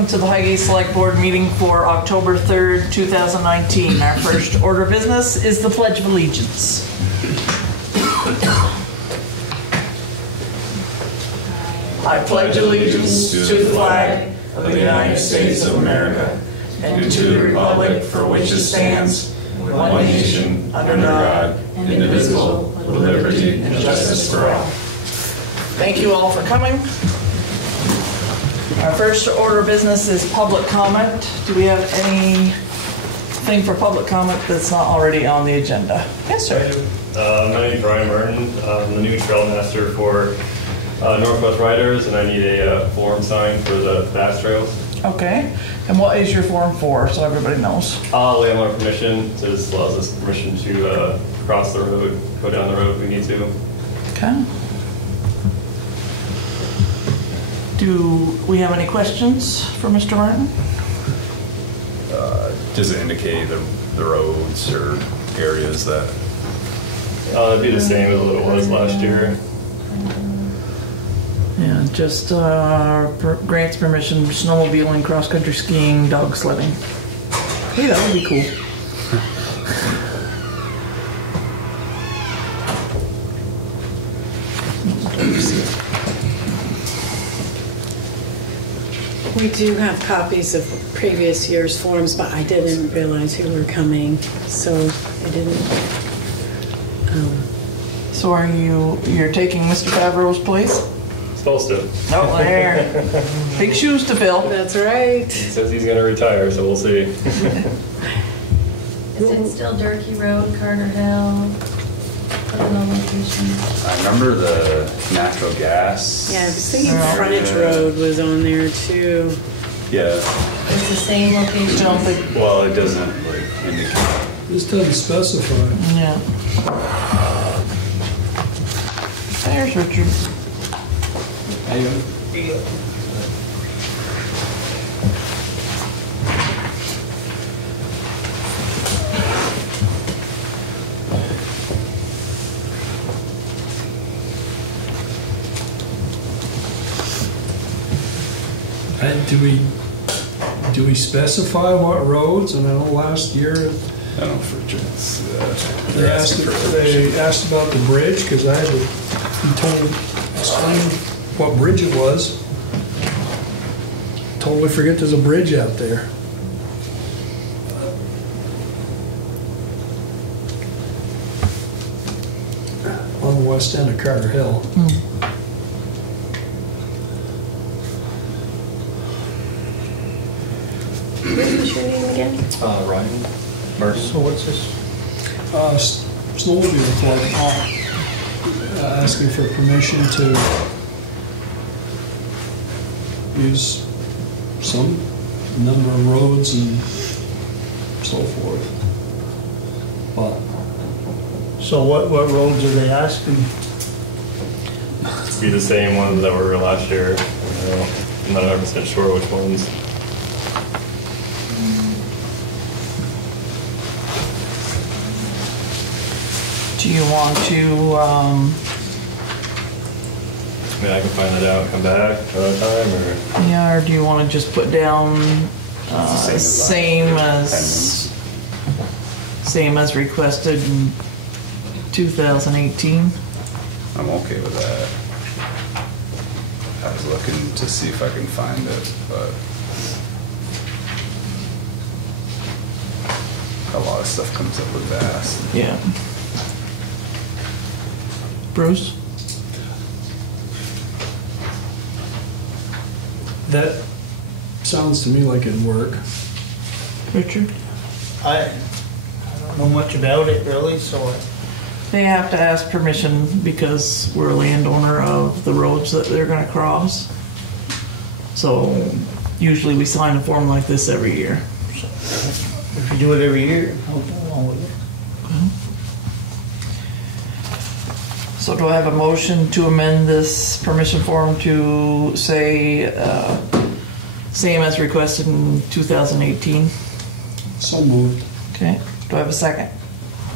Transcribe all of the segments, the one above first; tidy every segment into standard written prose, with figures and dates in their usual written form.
welcome to the Highgate Selectboard meeting for October 3rd, 2019. Our first order of business is the Pledge of Allegiance. I pledge allegiance to the flag of the United States of America and to the republic for which it stands, one nation, under God, indivisible, with liberty and justice for all. Thank you all for coming. Our first order of business is public comment. Do we have anything for public comment that's not already on the agenda? Yes, sir. My name is Brian Martin. I'm the new trail master for Northwest Riders, and I need a form signed for the fast trails. Okay. And what is your form for, so everybody knows? Landlord permission. So this allows us permission to cross the road, go down the road if we need to. Okay. Do we have any questions for Mr. Martin? Does it indicate the roads or areas that? It'd be the same as what it was last year. Yeah, just grants permission for snowmobiling, cross-country skiing, dog sledding. Hey, that would be cool. We do have copies of previous year's forms, but I didn't realize who were coming, so I didn't. So you're taking Mr. Favreau's place? Supposed to. Oh, there. Big shoes to fill. That's right. He says he's going to retire, so we'll see. Is it still Durkee Road, Carter Hill? What are the locations? I remember the natural gas. Yeah, I was thinking Frontage Road was on there too. Yeah. It's the same location. Don't think. Well, it doesn't like indicate. This doesn't specify. Yeah. There's Richard. And do we specify what roads? And I know last year I don't know for instance, they asked about the bridge because I had to explain what bridge it was. Totally forget there's a bridge out there. On the west end of Carter Hill. What's your name again? Ryan Martin. So what's this? Snowmobile club asking for permission to use some number of roads and so forth. But So what roads are they asking? Be the same ones that were last year. I'm not 100% sure which ones. Do you want to, I mean, I can find it out and come back another time, or yeah, or do you want to just put down same as requested in 2018? I'm okay with that. I was looking to see if I can find it, but a lot of stuff comes up with that. Yeah. Bruce? that sounds to me like it'd work. Richard? I don't know much about it really, so They have to ask permission because we're a landowner of the roads that they're gonna cross. So usually we sign a form like this every year. if you do it every year, I'll go along with it. So do I have a motion to amend this permission form to say, same as requested in 2018? So moved. Okay, do I have a second?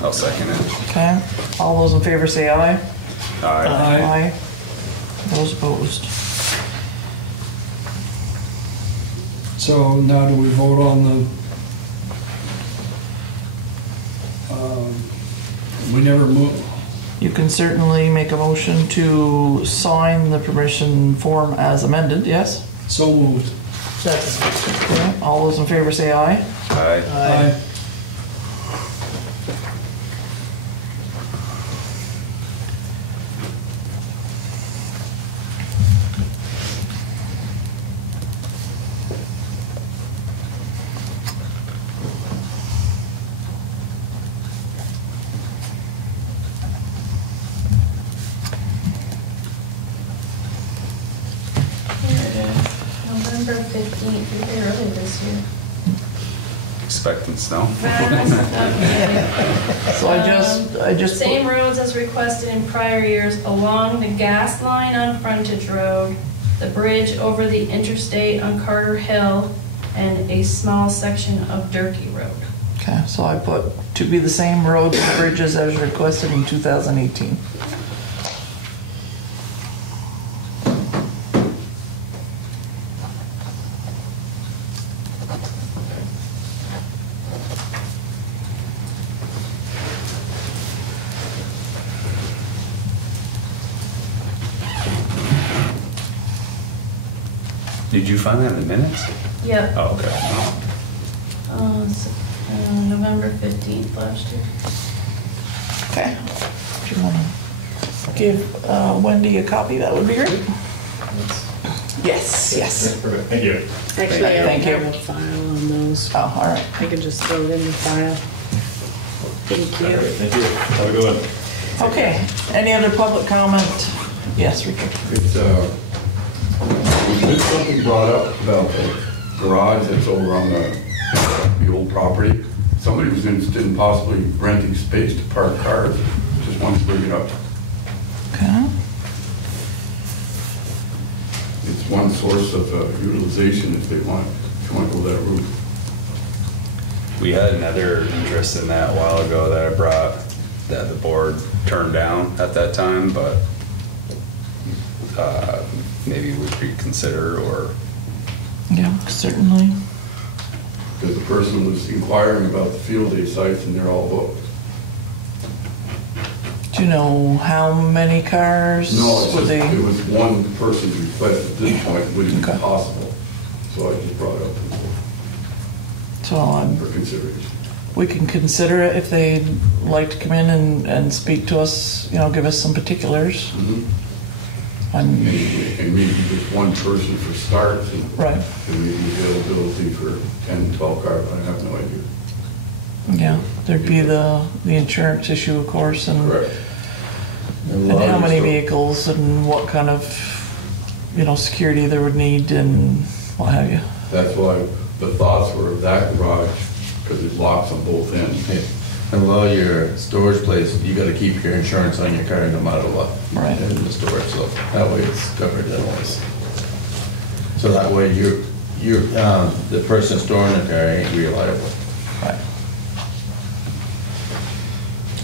I'll second it. Okay, all those in favor say aye. Aye. Aye. Those opposed. So now do we vote on the, we never move, You can certainly make a motion to sign the permission form as amended, yes? so moved. Second. Okay, all those in favor say aye. Aye. Aye. Here it is, November 15th, you're there early this year. Expecting snow. So I just Same roads as requested in prior years along the gas line on Frontage Road, the bridge over the interstate on Carter Hill, and a small section of Durkey Road. Okay, so I put to be the same roads and bridges as requested in 2018. Did you find that in the minutes? Yep, Oh, okay. November 15th last year. Okay. Do you want to give Wendy a copy? That would be great. Yes, yes. Perfect, thank you. Actually, I don't Thank you. have a file on those. Oh, all right. I can just throw it in the file. Thank you. Thank you. Have a good one. Okay, any other public comment? Yes, Richard. It's, there's something brought up about the garage that's over on the old property. Somebody was interested in possibly renting space to park cars. Just wanted to bring it up. Okay. It's one source of utilization if they want, if you want to go that route. We had another interest in that a while ago that I brought, that the board turned down at that time, but maybe we could consider, or Yeah, certainly. Because the person was inquiring about the field day sites and they're all booked. Do you know how many cars No, it's would just, they? it was one person's request at this point, wouldn't be Okay. possible. So I just brought it up So for consideration. we can consider it if they'd like to come in and speak to us, you know, give us some particulars. And maybe just one person for starts and Right, and maybe availability for 10, 12 cars, I have no idea. yeah. There'd be the insurance issue, of course, and Correct. and how many vehicles and what kind of, you know, security there would need and what have you. That's why the thoughts were of that garage, because it locks on both ends. And while your storage place, you gotta keep your insurance on your car no matter what. Right. In the storage, so that way it's covered anyways. So that way the person storing the car ain't reliable. Right.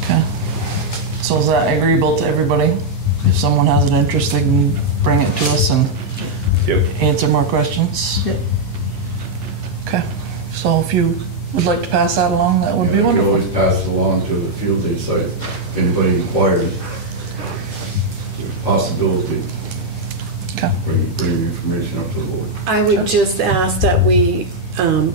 Okay. So is that agreeable to everybody? If someone has an interest, they can bring it to us and Yep. answer more questions? Yep. Okay, so if you would like to pass that along, that would be You can wonderful. always pass it along to the field day site, if anybody inquires. Possibility, Okay, bring information up to the board. I would just ask that we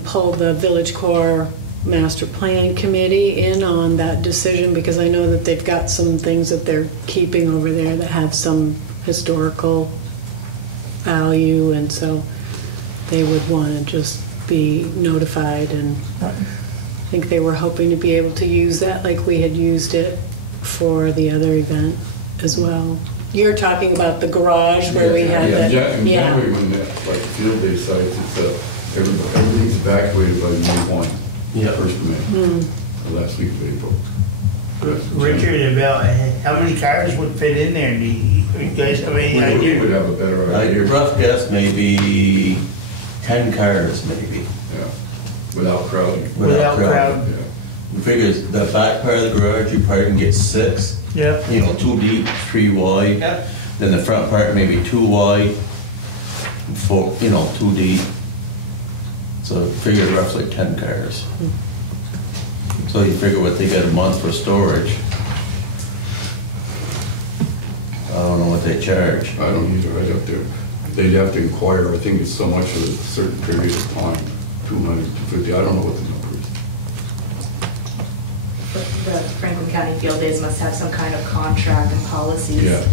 pull the Village Core Master Plan Committee in on that decision, because I know that they've got some things that they're keeping over there that have some historical value, and so they would want to just be notified, and right. I think they were hoping to be able to use that like we had used it for the other event as well. You're talking about the garage where we had Yeah, the, generally when the, like field day sites, it's everything's evacuated by May 1. Yeah. First of May, the last week of April. That's the Richard, about how many cars would fit in there? Do you guys have any general. We would idea? have a better Like idea. rough guess, maybe 10 cars maybe. Yeah, without crowding. Without crowd. Yeah. The figures, the back part of the garage, you probably can get 6, Yeah. 2 deep, 3 wide. Yeah. Then the front part maybe 2 wide, 4, 2 deep. So figure roughly 10 cars. So you figure what they get a month for storage. I don't know what they charge. I don't either, they'd have to inquire, I think it's so much for a certain period of time, 200, 250, I don't know what the number is. The Franklin County Field Days must have some kind of contract and policies. Yeah.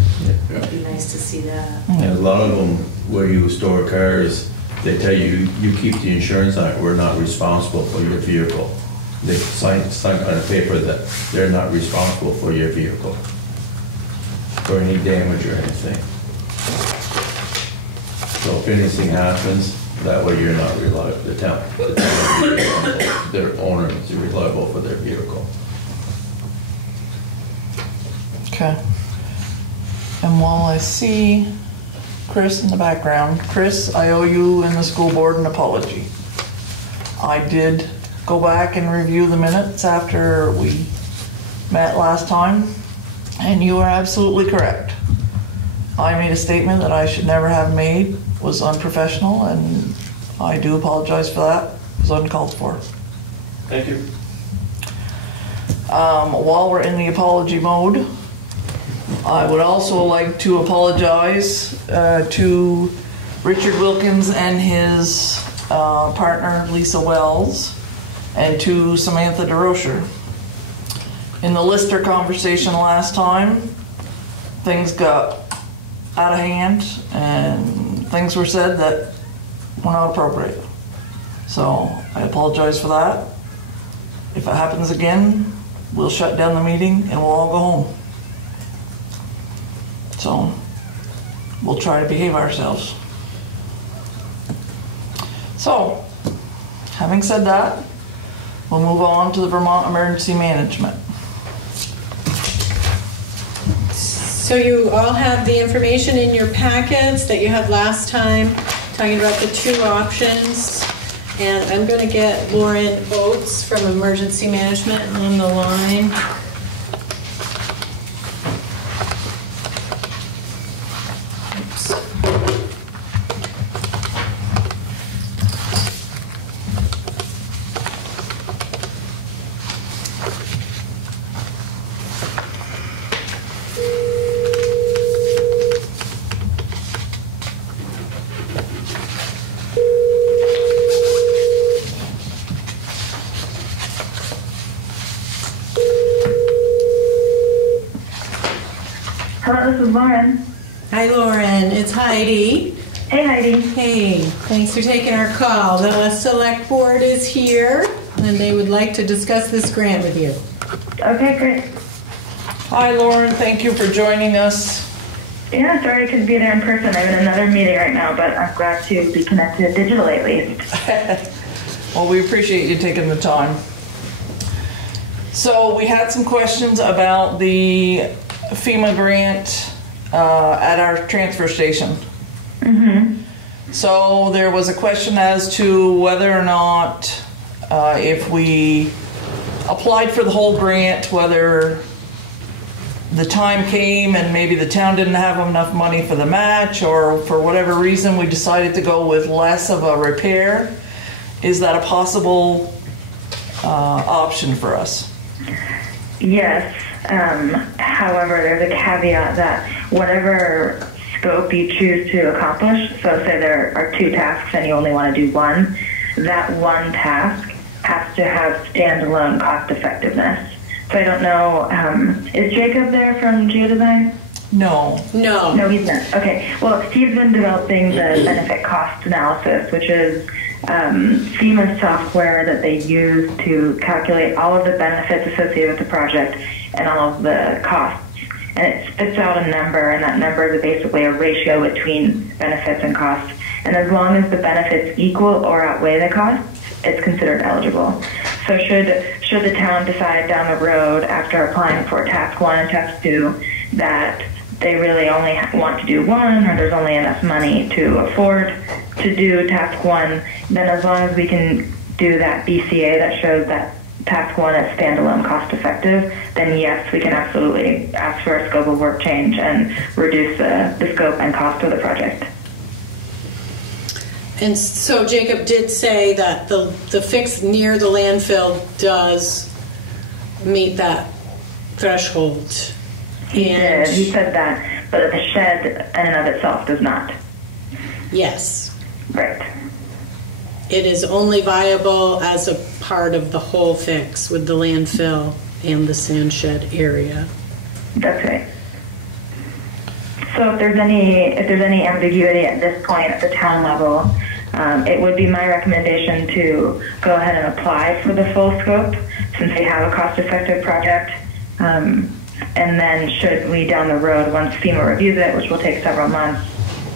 It'd be nice to see that. And a lot of them, where you store cars, they tell you, you keep the insurance on it, we're not responsible for your vehicle. They sign on a paper that they're not responsible for your vehicle, for any damage or anything. So if anything happens, that way you're not reliable, the town will be responsible. Their owner is reliable for their vehicle. Okay. And while I see Chris in the background, Chris, I owe you and the school board an apology. I did go back and review the minutes after we met last time, and you are absolutely correct. I made a statement that I should never have made, was unprofessional, and I do apologize for that. It was uncalled for. Thank you. While we're in the apology mode, I would also like to apologize to Richard Wilkins and his partner Lisa Wells, and to Samantha DeRocher. In the Lister conversation last time, things got out of hand and things were said that were not appropriate. So I apologize for that. If it happens again, we'll shut down the meeting and we'll all go home. So we'll try to behave ourselves. So, having said that, we'll move on to the Vermont Emergency Management. So you all have the information in your packets that you had last time, talking about the two options. And I'm going to get Lauren Oates from Emergency Management on the line. Hello, this is Lauren. Hi, Lauren. It's Heidi. Hey, Heidi. Hey, thanks for taking our call. The Select Board is here, and they would like to discuss this grant with you. Okay, great. Hi, Lauren. Thank you for joining us. Yeah, sorry I couldn't be there in person. I'm in another meeting right now, but I'm glad to be connected digitally at least. Well, we appreciate you taking the time. So we had some questions about the FEMA grant at our transfer station. So there was a question as to whether or not if we applied for the whole grant, whether the time came and maybe the town didn't have enough money for the match, or for whatever reason we decided to go with less of a repair. Is that a possible option for us? Yes. However, there's a caveat that whatever scope you choose to accomplish, so say there are two tasks and you only want to do one, that one task has to have standalone cost effectiveness. So I don't know, is Jacob there from Geodesign? No. No, he's not. Okay. Well, he's been developing the benefit cost analysis, which is FEMA software that they use to calculate all of the benefits associated with the project and all of the costs. And it spits out a number, and that number is basically a ratio between benefits and costs. And as long as the benefits equal or outweigh the costs, it's considered eligible. So should the town decide down the road after applying for task 1 and task 2 that they really only want to do one, or there's only enough money to afford to do task 1, then as long as we can do that BCA that shows that task 1 is standalone cost effective, then yes, we can absolutely ask for a scope of work change and reduce the scope and cost of the project. And so Jacob did say that the fix near the landfill does meet that threshold. He did. He said that, but the shed in and of itself does not. Yes. Right. It is only viable as a part of the whole fix with the landfill and the sand shed area. That's right. So if there's any ambiguity at this point at the town level, it would be my recommendation to go ahead and apply for the full scope since we have a cost-effective project. And then should we down the road, once FEMA reviews it, which will take several months,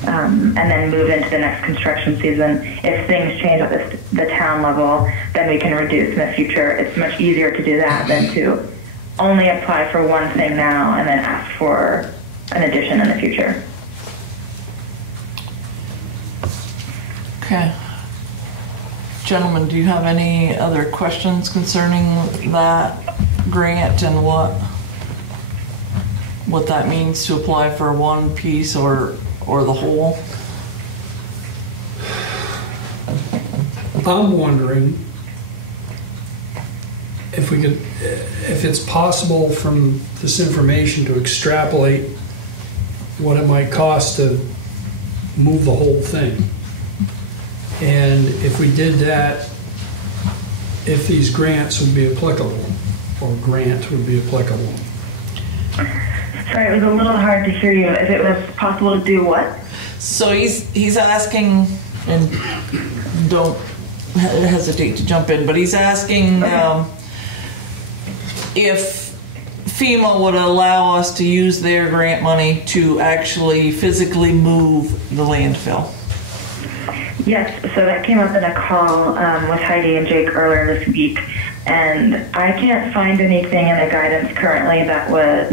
and then move into the next construction season, if things change at the town level, then we can reduce in the future. It's much easier to do that than to only apply for one thing now and then ask for an addition in the future. Okay. Gentlemen, do you have any other questions concerning that grant and what that means to apply for one piece or the whole? I'm wondering if it's possible from this information to extrapolate what it might cost to move the whole thing. And if we did that, if these grants would be applicable, or grant would be applicable. Sorry, it was a little hard to hear you. If it was possible to do what? So he's asking, and don't hesitate to jump in, but he's asking if FEMA would allow us to use their grant money to actually physically move the landfill. Yes, so that came up in a call with Heidi and Jake earlier this week, and I can't find anything in the guidance currently that would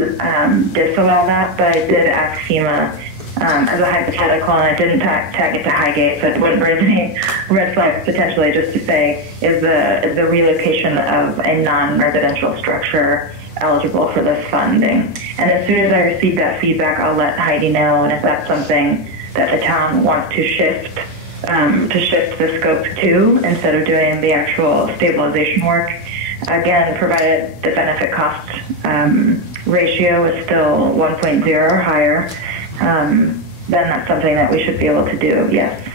disallow that, but I did ask FEMA as a hypothetical, and I didn't tag it to Highgate, so it wouldn't raise any red flags potentially, just to say, is the relocation of a non-residential structure eligible for this funding? And as soon as I receive that feedback, I'll let Heidi know, and if that's something that the town wants to shift the scope to, instead of doing the actual stabilization work, again, provided the benefit cost ratio is still 1.0 or higher, then that's something that we should be able to do, yes.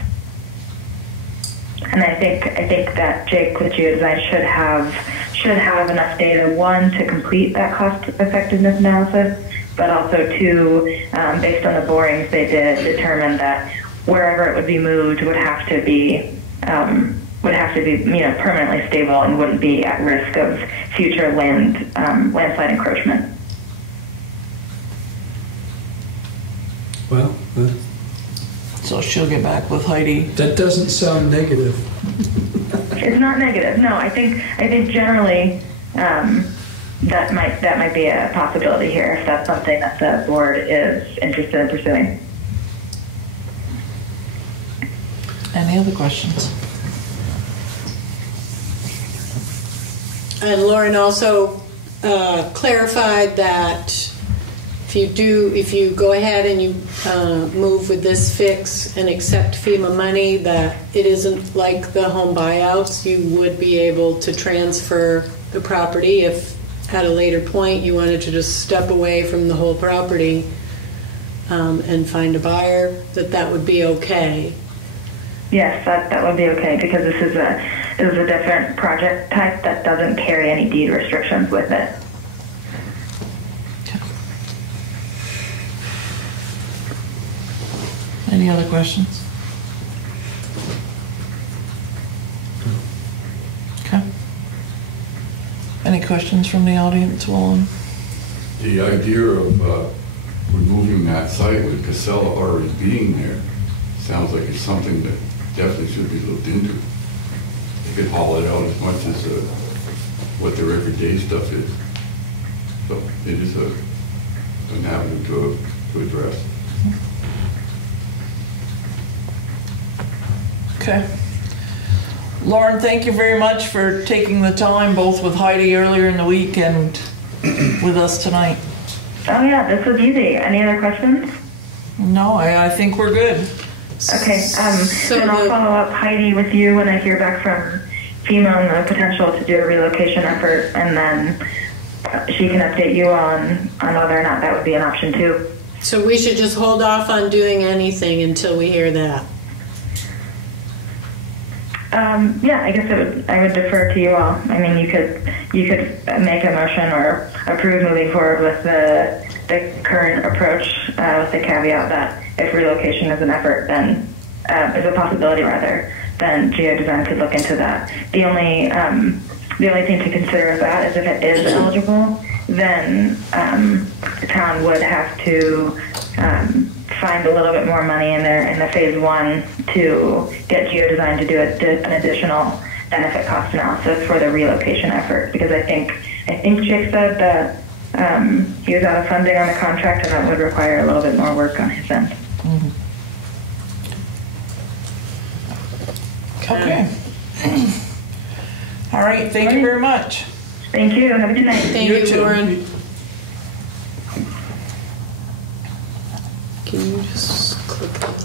And I think that Jake with Geodesign should have enough data, one, to complete that cost effectiveness analysis, but also two, based on the borings they did, determine that wherever it would be moved would have to be permanently stable and wouldn't be at risk of future landslide encroachment. Well, so she'll get back with Heidi. That doesn't sound negative. It's not negative. No, I think generally that might be a possibility here if that's something that the board is interested in pursuing. Any other questions? And Lauren also clarified that if you go ahead and you move with this fix and accept FEMA money, that it isn't like the home buyouts. You would be able to transfer the property if at a later point you wanted to just step away from the whole property and find a buyer, that would be okay. Yes, that would be okay, because this is a different project type that doesn't carry any deed restrictions with it. Any other questions? Okay. Any questions from the audience, Wallen? The idea of removing that site with Casella already being there sounds like it's something that definitely should be looked into. They could haul it out as much as what their everyday stuff is. So it is an avenue to address. Okay. Lauren, thank you very much for taking the time, both with Heidi earlier in the week and with us tonight. Oh yeah, this was easy. Any other questions? No, I think we're good. Okay, So then I'll the- follow up, Heidi, with you when I hear back from FEMA on the potential to do a relocation effort, and then she can update you on whether or not that would be an option too. So we should just hold off on doing anything until we hear that. Yeah, I guess I would defer to you all. I mean, you could make a motion or approve moving forward with the current approach, with the caveat that if relocation is an effort, then is a possibility rather, then geodesign could look into that. The only thing to consider with that is if it is eligible, then the town would have to find a little bit more money in the phase one to get geodesign to do an additional benefit cost analysis for the relocation effort, because I think Chick said that he was out of funding on the contract, and that would require a little bit more work on his end. Okay. All right, thank you very much. Thank you. Have a good night. Thank You you, too. Lauren. Can you just click that on?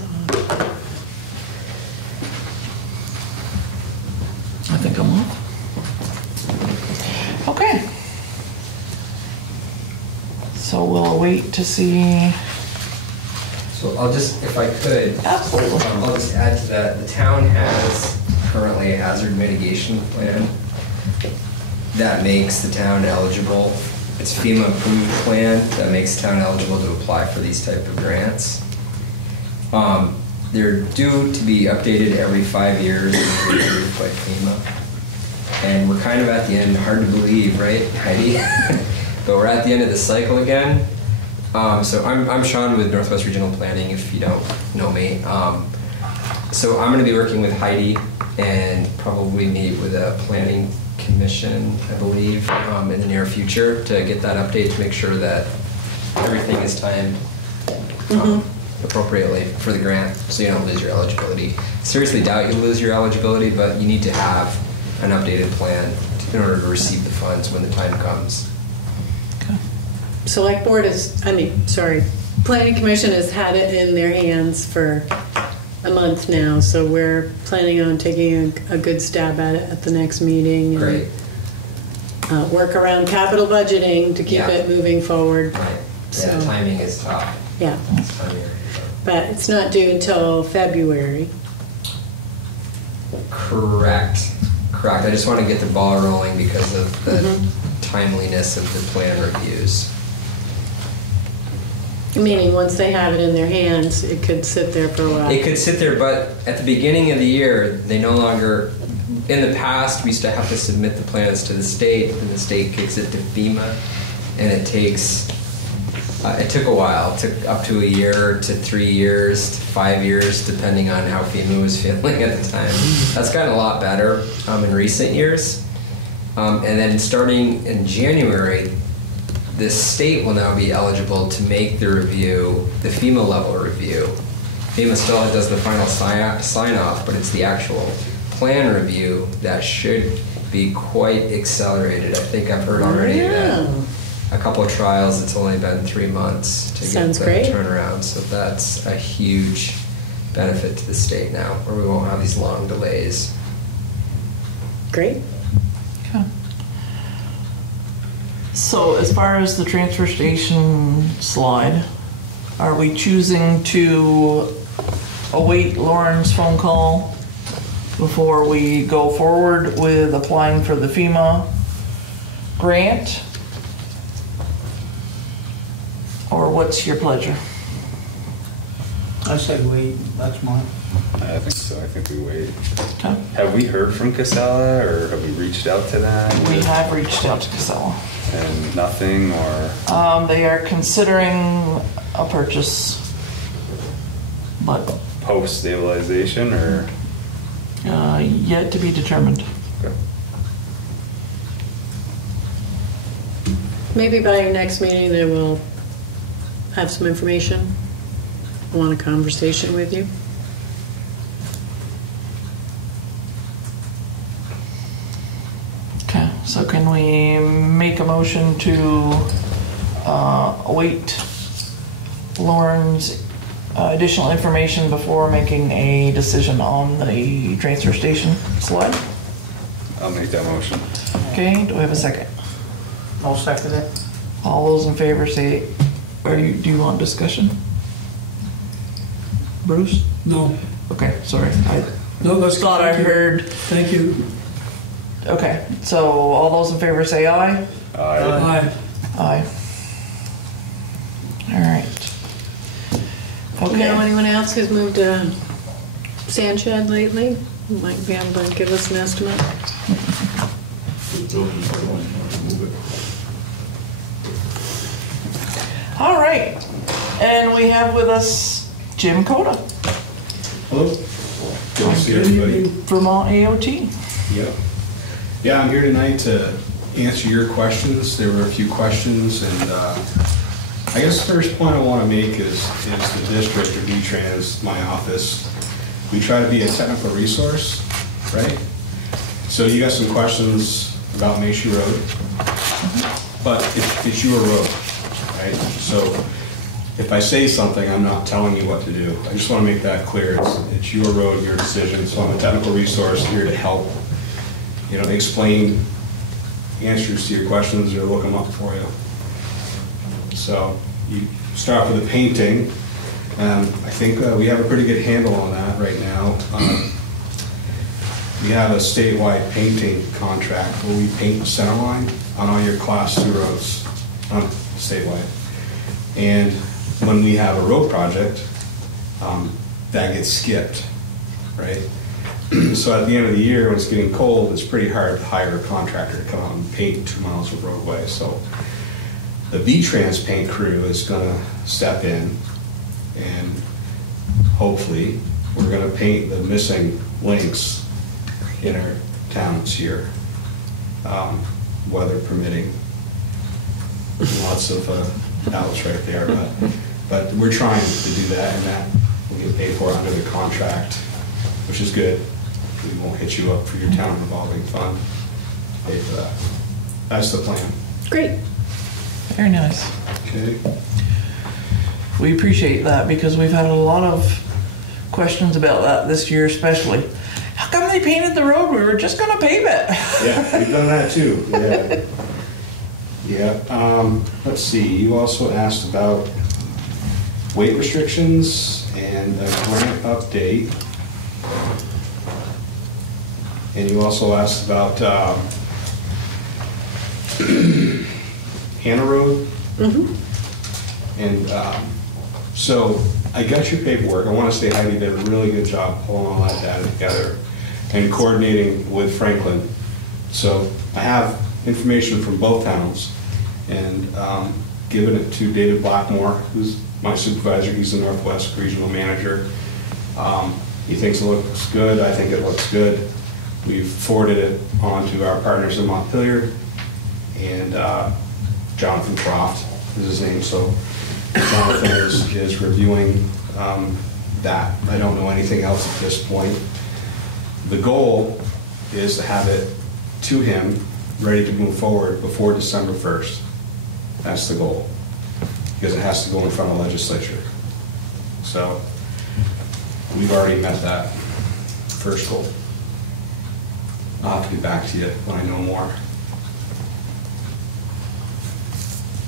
I think I'm off. Okay. So we'll wait to see. So I'll just, if I could, Absolutely. I'll just add to that. The town has currently a hazard mitigation plan that makes the town eligible. It's a FEMA approved plan that makes the town eligible to apply for these type of grants. They're due to be updated every 5 years and reviewed by FEMA. And we're kind of at the end, hard to believe, right, Heidi? But we're at the end of the cycle again. So I'm Sean with Northwest Regional Planning, if you don't know me. So I'm going to be working with Heidi and probably meet with a planning commission, I believe, in the near future to get that update to make sure that everything is timed appropriately for the grant, so you don't lose your eligibility. Seriously doubt you'll lose your eligibility, but you need to have an updated plan in order to receive the funds when the time comes. Select Board Planning Commission has had it in their hands for a month now, so we're planning on taking a good stab at it at the next meeting. And, Great. work around capital budgeting to keep it moving forward. Right. So, Yeah, timing is tough. yeah, It's timing. but it's not due until February. Correct. I just want to get the ball rolling because of the timeliness of the plan reviews. Meaning, once they have it in their hands, it could sit there for a while. It could sit there, but at the beginning of the year, they no longer. In the past, we used to have to submit the plans to the state, and the state kicks it to FEMA, and it takes. It took a while. It took up to a year to 3 years to 5 years, depending on how FEMA was feeling at the time. That's gotten a lot better in recent years. And then starting in January, the state will now be eligible to make the review, the FEMA level review. FEMA still does the final sign-off, but it's the actual plan review that should be quite accelerated. I think I've heard already that a couple of trials, it's only been 3 months to get the turnaround. So that's a huge benefit to the state now, where we won't have these long delays. Great. Okay. So as far as the transfer station slide, are we choosing to await Lauren's phone call before we go forward with applying for the FEMA grant? Or what's your pleasure? I say wait, that's mine. I think so. I think we wait. Okay. Have we heard from Casella, or have we reached out to them? We have reached out to Casella. And nothing, or? They are considering a purchase, but Post stabilization, or? yet to be determined. Okay. Maybe by your next meeting they will have some information. I want a conversation with you. Okay, so can we make a motion to await Lauren's additional information before making a decision on the transfer station slide? I'll make that motion. Okay, do we have a second? I'll second it. All those in favor say, do you want discussion? Bruce? No. Okay, sorry. I No, that's. thought I heard. Thank you. Okay, so all those in favor say aye? Aye. Aye. All right. You know Okay. anyone else who's moved a sand shed lately? Who might be able to give us an estimate? All right. And we have with us Jim Coda, Hello. Good to see everybody. Vermont AOT. Yeah. Yeah, I'm here tonight to answer your questions. There were a few questions, and I guess the first point I want to make is the district or V-Trans, my office. We try to be a technical resource, right? So you got some questions about Macy Road, but it's your road, right? So if I say something, I'm not telling you what to do. I just want to make that clear. It's your road, your decision. So I'm a technical resource here to help, explain answers to your questions or look them up for you. So you start with the painting. I think we have a pretty good handle on that right now. We have a statewide painting contract where we paint the center line on all your class 2 roads, statewide. And when we have a road project, that gets skipped, right? So at the end of the year, when it's getting cold, it's pretty hard to hire a contractor to come out and paint 2 miles of roadway. So the V-Trans paint crew is gonna step in, and hopefully we're gonna paint the missing links in our towns here, weather permitting. Lots of outs right there, but we're trying to do that, and that will get paid for under the contract, which is good. We won't hit you up for your town revolving fund. Pay for that. That's the plan. Great. Very nice. Okay. We appreciate that because we've had a lot of questions about that this year especially. How come they painted the road? We were just gonna pave it. Yeah, we've done that too. Yeah. Yeah. Let's see. You also asked about weight restrictions and a grant update. And you also asked about Hannah Road. Mm-hmm. And so I got your paperwork. I want to say Heidi did a really good job pulling all that data together and coordinating with Franklin. So I have information from both towns and given it to David Blackmore, who's my supervisor. He's the Northwest Regional Manager. He thinks it looks good. I think it looks good. We've forwarded it on to our partners in Montpelier, and Jonathan Croft is his name. So Jonathan is reviewing that. I don't know anything else at this point. The goal is to have it to him, ready to move forward before December 1st. That's the goal, because it has to go in front of the legislature. So we've already met that first goal. I'll have to get back to you when I know more.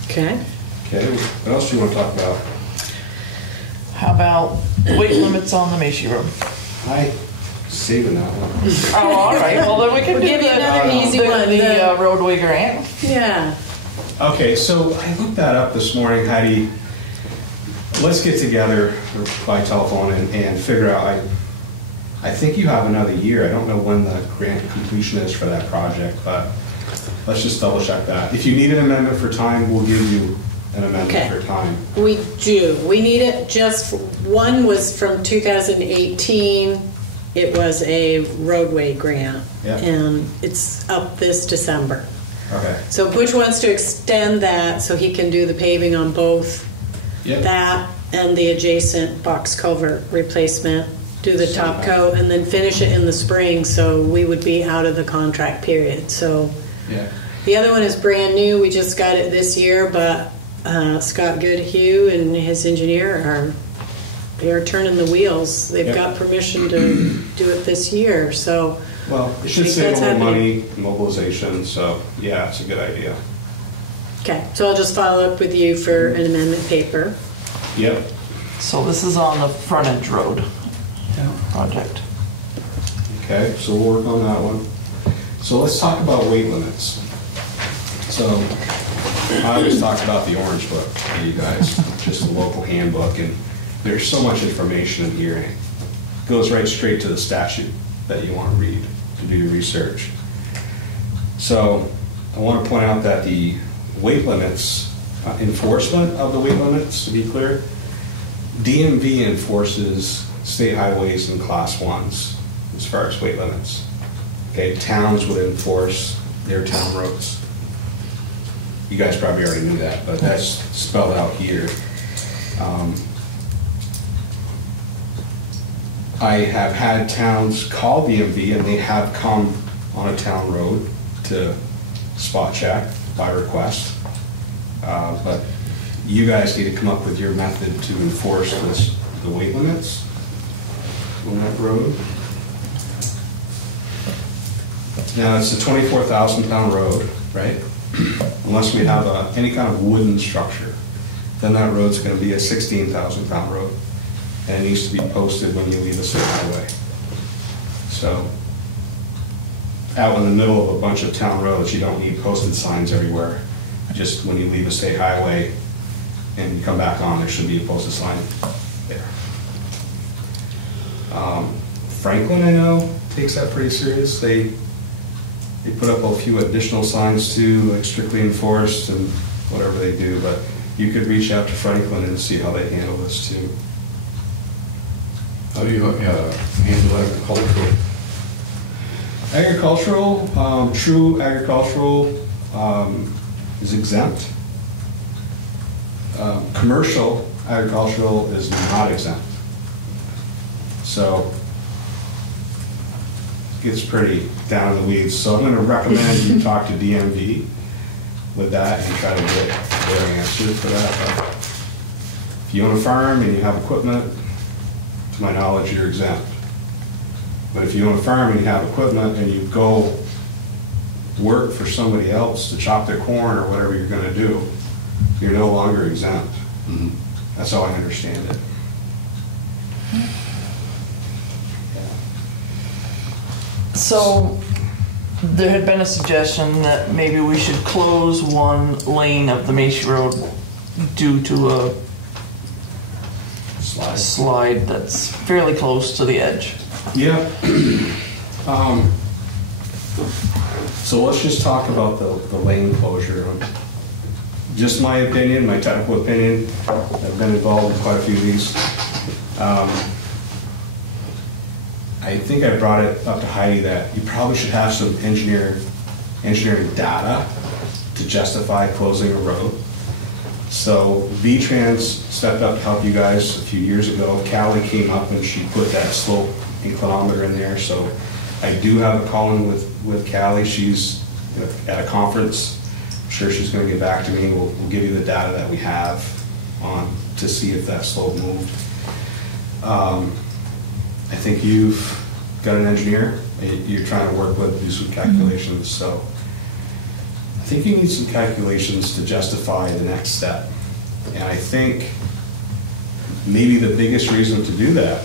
Okay. Okay, what else do you want to talk about? How about weight limits on the Macy Road? I saving that one. Oh, all right. Well, then we can We'll do give you another easy one. the roadway grant. Yeah. Okay, so I looked that up this morning, Heidi. Let's get together by telephone and figure out. I think you have another year. I don't know when the grant completion is for that project, but let's just double check that. If you need an amendment for time, we'll give you an amendment for time. We do. We need it just, one was from 2018. It was a roadway grant. Yep. And it's up this December. Okay. So Butch wants to extend that so he can do the paving on both that and the adjacent box culvert replacement, do the top coat, and then finish it in the spring so we would be out of the contract period. So the other one is brand new. We just got it this year, but Scott Goodhue and his engineer are they're turning the wheels. They've Yep. got permission to do it this year, so. Well, it should I think save a that's little happening. money, mobilization, so yeah, it's a good idea. Okay, so I'll just follow up with you for an amendment paper. Yep. So this is on the frontage road Yeah. project. Okay, so we'll work on that one. So let's talk about weight limits. So I always talk about the orange book for you guys, just the local handbook, and there's so much information in here, and it goes right straight to the statute that you want to read to do your research. So I want to point out that the weight limits, enforcement of the weight limits, to be clear, DMV enforces state highways and class 1s as far as weight limits. Okay, towns would enforce their town roads. You guys probably already knew that, but that's spelled out here. I have had towns call DMV and they have come on a town road to spot check by request. But you guys need to come up with your method to enforce the weight limits on that road. Now, it's a 24,000 pound road, right? Unless we have any kind of wooden structure, then that road's gonna be a 16,000 pound road. And it needs to be posted when you leave a state highway. So, out in the middle of a bunch of town roads, you don't need posted signs everywhere. Just when you leave a state highway and you come back on, there should be a posted sign there. Franklin, I know, takes that pretty serious. They put up a few additional signs too, like strictly enforced and whatever they do, but you could reach out to Franklin and see how they handle this too. How do you handle agricultural? Agricultural, true agricultural is exempt. Commercial agricultural is not exempt. So it gets pretty down in the weeds. So I'm going to recommend you talk to DMV with that and try to get their answer for that. But if you own a farm and you have equipment, to my knowledge, you're exempt. But if you own a farm and you have equipment and you go work for somebody else to chop their corn or whatever you're going to do, you're no longer exempt. Mm-hmm. That's how I understand it. So there had been a suggestion that maybe we should close one lane of the Macy Road due to a slide that's fairly close to the edge. Yeah. So let's just talk about the lane closure. Just my opinion, my technical opinion. I've been involved in quite a few of these. I think I brought it up to Heidi that you probably should have some engineering data to justify closing a road. So V-Trans stepped up to help you guys a few years ago. Callie came up and she put that slope inclinometer in there. So I do have a call in with Callie. She's at a conference. I'm sure she's going to get back to me. We'll give you the data that we have on to see if that slope moved. I think you've got an engineer you're trying to work with, do some calculations. So I think you need some calculations to justify the next step. And I think maybe the biggest reason to do that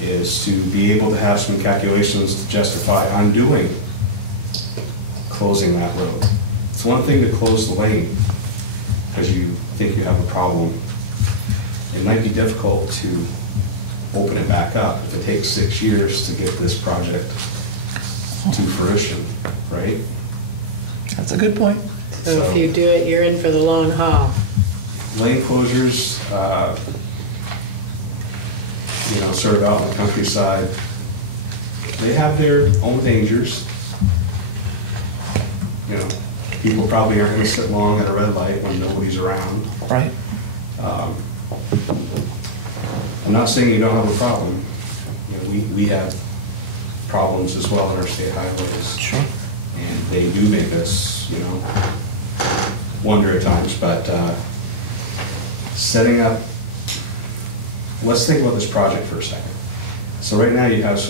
is to be able to have some calculations to justify undoing closing that road. It's one thing to close the lane because you think you have a problem. It might be difficult to open it back up if it takes 6 years to get this project to fruition, right? That's a good point. So if you do it, you're in for the long haul. Lane closures, sort of out in the countryside, they have their own dangers. People probably aren't going to sit long at a red light when nobody's around. Right. I'm not saying you don't have a problem. We have problems as well in our state highways. Sure. And they do make us, wonder at times, but setting up let's think about this project for a second. So right now you have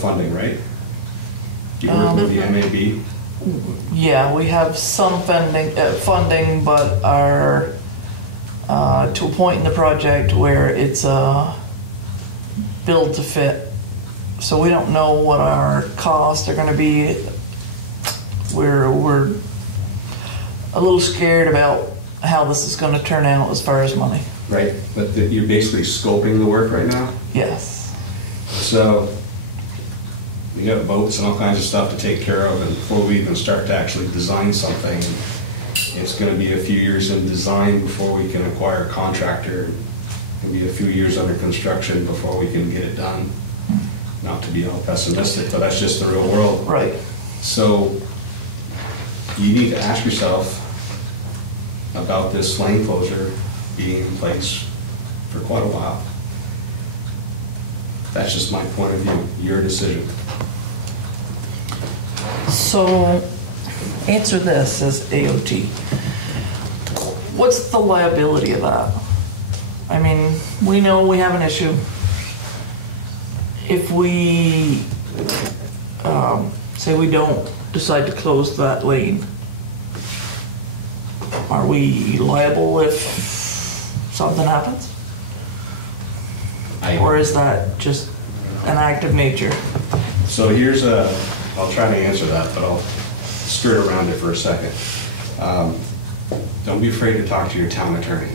funding, right? You work with the MAB? Yeah, we have some funding, but are to a point in the project where it's a build to fit. So we don't know what our costs are going to be. We're a little scared about how this is going to turn out as far as money. Right, but you're basically scoping the work right now? Yes. So we got boats and all kinds of stuff to take care of, and before we even start to actually design something, it's going to be a few years in design before we can acquire a contractor. It'll be a few years under construction before we can get it done. Not to be all pessimistic, but that's just the real world. Right. So you need to ask yourself about this lane closure being in place for quite a while. That's just my point of view, your decision. So, answer this as AOT. What's the liability of that? I mean, we know we have an issue. If we, say we don't decide to close that lane, are we liable if something happens? Or is that just an act of nature? So I'll try to answer that, but I'll skirt around it for a second. Don't be afraid to talk to your town attorney.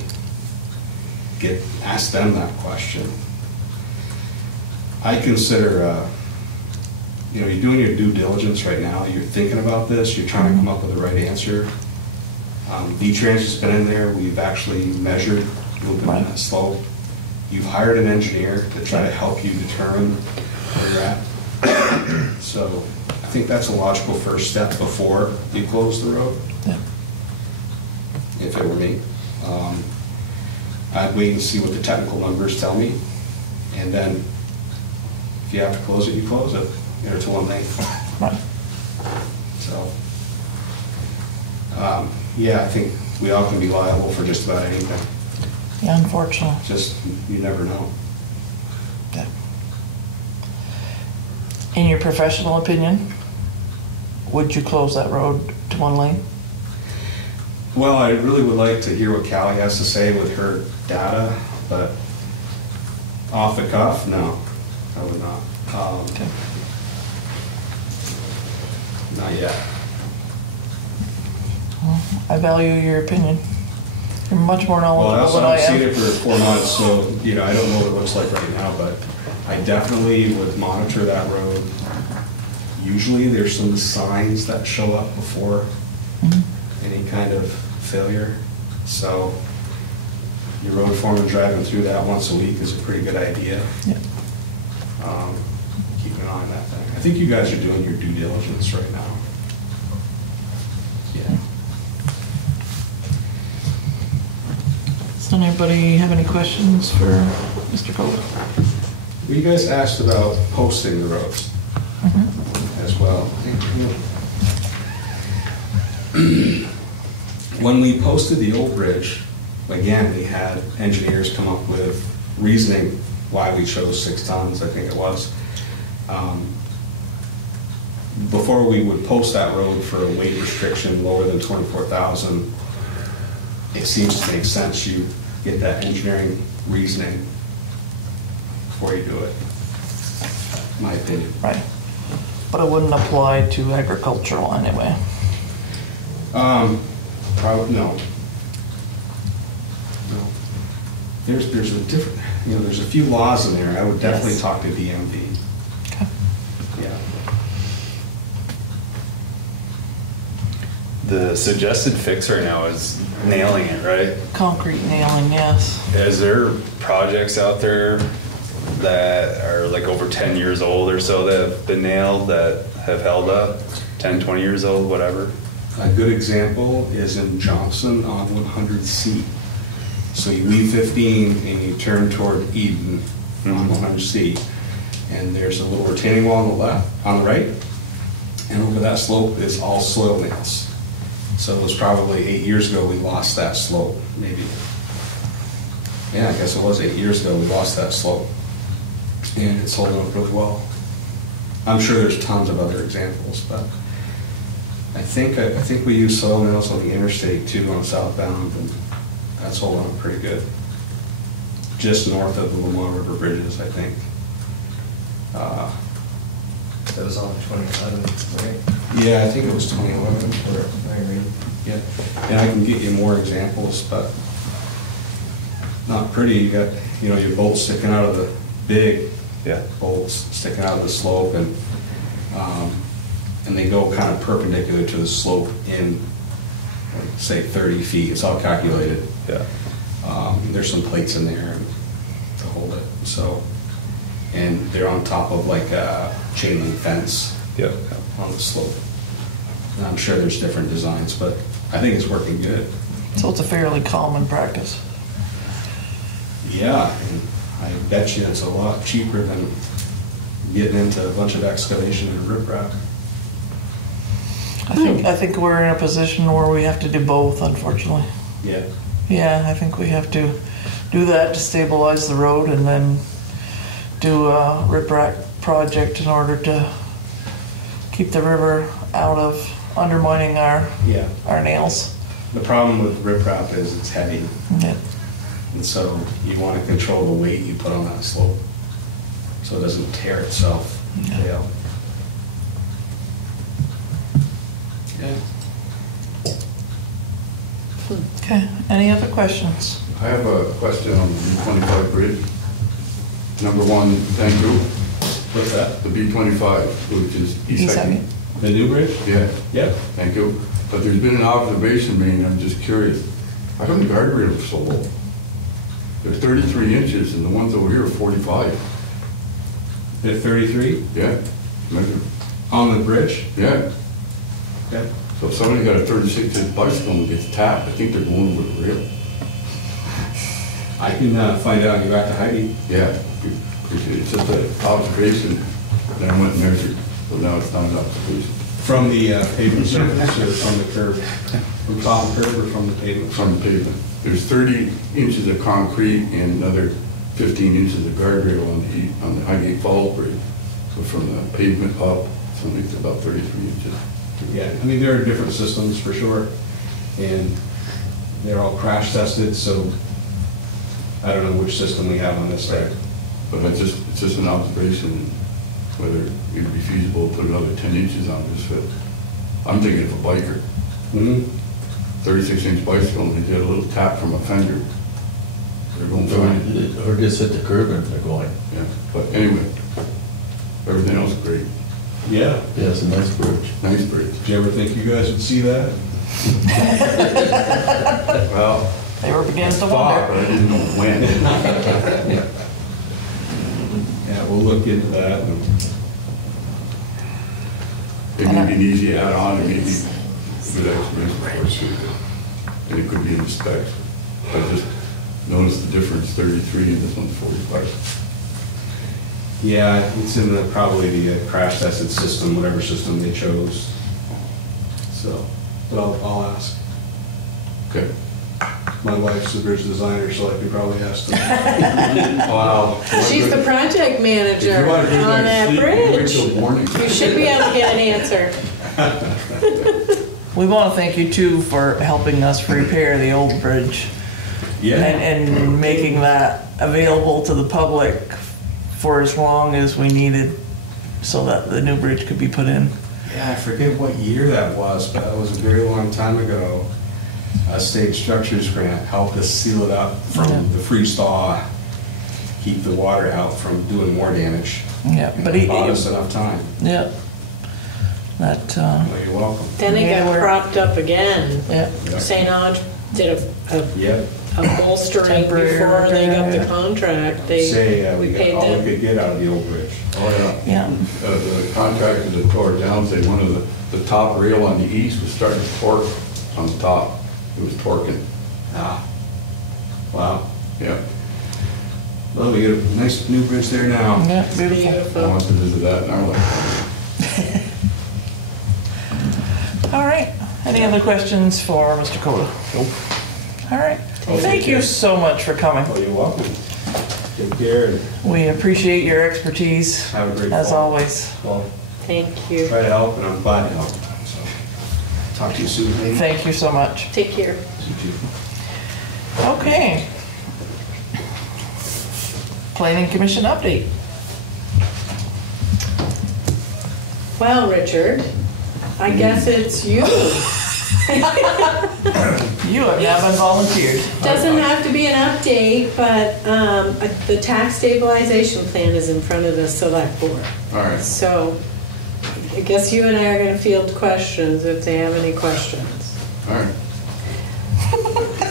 Ask them that question. I consider, you're doing your due diligence right now. You're thinking about this. You're trying to come up with the right answer. V-Trans has been in there. We've actually measured movement on that slope. You've hired an engineer to try to help you determine where you're at. So I think that's a logical first step before you close the road. Yeah. If it were me. I'd wait and see what the technical numbers tell me. And then if you have to close it, you close it. It's one lane. Right. So, yeah, I think we all can be liable for just about anything. Yeah, unfortunately. Just, you never know. Yeah. In your professional opinion, would you close that road to one lane? Well, I really would like to hear what Callie has to say with her data, but off the cuff, no, I would not. Okay. Not yet. Well, I value your opinion. You're much more knowledgeable than I I've am. seen it for 4 months, so I don't know what it looks like right now, but I definitely would monitor that road. Usually there's some signs that show up before any kind of failure. So your road foreman driving through that once a week is a pretty good idea. Yeah. Keep an eye on that thing. I think you guys are doing your due diligence right now. Yeah. Does anybody have any questions for Mr. Cole? Well, you guys asked about posting the roads as well. When we posted the old bridge, again, we had engineers come up with reasoning why we chose 6 tons, I think it was. Before we would post that road for a weight restriction lower than 24,000, it seems to make sense you get that engineering reasoning before you do it, in my opinion. Right. But it wouldn't apply to agricultural anyway. Probably, no. No. There's a different, there's a few laws in there. I would definitely talk to DMV. Okay. Yeah. The suggested fix right now is nailing it, right? Concrete nailing, yes. Is there projects out there that are like over 10 years old or so that have been nailed that have held up? 10, 20 years old, whatever? A good example is in Johnson on 100C. So you leave 15 and you turn toward Eden on 100C. And there's a little retaining wall on the left, on the right. And over that slope is all soil nails. So it was probably 8 years ago we lost that slope, maybe. yeah, I guess it was 8 years ago, we lost that slope. And it's holding up really well. I'm sure there's tons of other examples, but I think we use soil nails on the interstate too, on southbound, and that's holding up pretty good. Just north of the Vermont River bridges, I think. That was on 2011, right? Yeah, I think it was 2011. Yeah, and I can get you more examples, but not pretty. You got, your bolts sticking out of the big bolts sticking out of the slope, and they go kind of perpendicular to the slope in, like, say, 30 feet. It's all calculated. Yeah. There's some plates in there to hold it. So, and they're on top of like a chain link fence. Yep. On the slope. And I'm sure there's different designs, but I think it's working good. So it's a fairly common practice. Yeah, and I bet you it's a lot cheaper than getting into a bunch of excavation and riprap. I think we're in a position where we have to do both, unfortunately. Yeah. Yeah, I think we have to do that to stabilize the road and then do a riprap project in order to keep the river out of undermining our nails. The problem with riprap is it's heavy. Yeah. And so you want to control the weight you put on that slope so it doesn't tear itself. Yeah. Okay, any other questions? I have a question on the B25 bridge. Number one, thank you. What's that? The B25, which is E2. The new bridge? Yeah. Yeah. Thank you. But there's been an observation made, I'm just curious. How come the guardrail is so low? They're 33 inches and the ones over here are 45. They're 33? Yeah. Measure. On the bridge? Yeah. Okay. So if somebody got a 36-inch bicycle and gets tapped, I think they're going over the rail. I can find out and get back to Heidi. Yeah. It's just an observation. Then I went and measured. So now it's not an observation. From the pavement surface or from the curb? From top of the curb or from the pavement? From the pavement. There's 30 inches of concrete and another 15 inches of guardrail on the Highgate Falls Bridge. So from the pavement up, it's only about 33 inches. Yeah, I mean, there are different systems for sure, and they're all crash tested, so I don't know which system we have on this side. But it's just an observation, whether it would be feasible to put another 10 inches on this fit. I'm thinking of a biker. 36-inch bicycle, and they get a little tap from a fender. They're going fine. Or just hit the curb and they're going. Yeah, but anyway, everything else is great. Yeah. Yeah, it's a nice bridge. Nice bridge. Did you ever think you guys would see that? Well, they were beginning to wonder. But I didn't know when. Yeah, we'll look into that. It may be an easy add-on, it may be good explanation for it too. And it could be in the specs. I just noticed the difference, 33 and this one's 45. Yeah, it's in probably the crash tested system, whatever system they chose. So, but I'll ask. Okay. My wife's the bridge designer, so I could probably ask them. Wow. She's the project manager on that bridge. You should be able to get an answer. We want to thank you too for helping us repair the old bridge. Yeah. And making that available to the public for as long as we needed so that the new bridge could be put in. Yeah, I forget what year that was, but that was a very long time ago. A state structures grant helped us seal it up from the freeze thaw, keep the water out from doing more damage. Yeah, but he bought us enough time. Yeah. That. Well, you're welcome. Then they got propped up again. Yeah. St. Ange did a bolstering before they got the contract. They we paid got all them. we could get out of the old bridge. Oh, yeah. The contractor that tore it down said one of the top rail on the east was starting to torque on the top. It was torquing. Ah. Wow. Yeah. Well, we get a nice new bridge there now. Yeah, beautiful. I want to visit that in our lifetime. All right. Any other questions for Mr. Coda? Nope. All right. Thank you so much for coming. Oh, you're welcome. Take care. And We appreciate your expertise, have a great as fall. always. Well, Thank you. try to help, and I'm glad to help. So, talk to you soon, maybe. Thank you so much. Take care. Okay. Planning Commission update. Well, Richard, I guess it's you. You have now been volunteered. Doesn't have to be an update, but the tax stabilization plan is in front of the select board. All right. So I guess you and I are going to field questions if they have any questions. All right.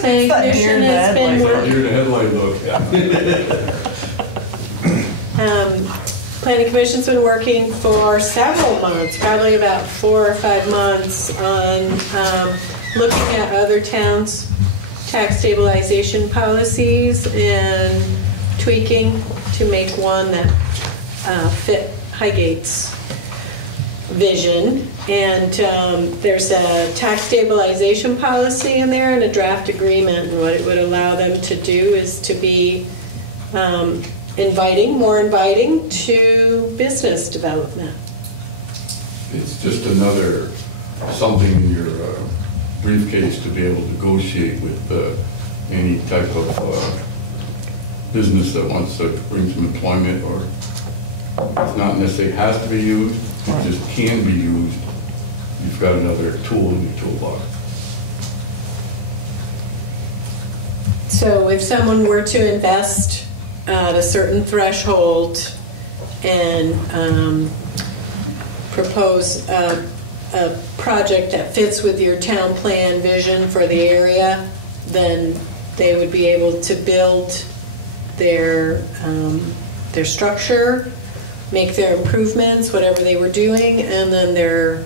Planning That deer Commission in the has been headlights. working. Here's the headlight look. Planning Commission's been working for several months, probably about 4 or 5 months, on looking at other towns' tax stabilization policies and tweaking to make one that fit Highgate's vision. And there's a tax stabilization policy in there and a draft agreement, and what it would allow them to do is to be more inviting to business development. It's just another something in your briefcase to be able to negotiate with any type of business that wants to bring some employment, or it's not necessarily has to be used, it just can be used. You've got another tool in your toolbox. So if someone were to invest at a certain threshold and propose a project that fits with your town plan vision for the area, then they would be able to build their structure, make their improvements, whatever they were doing, and then their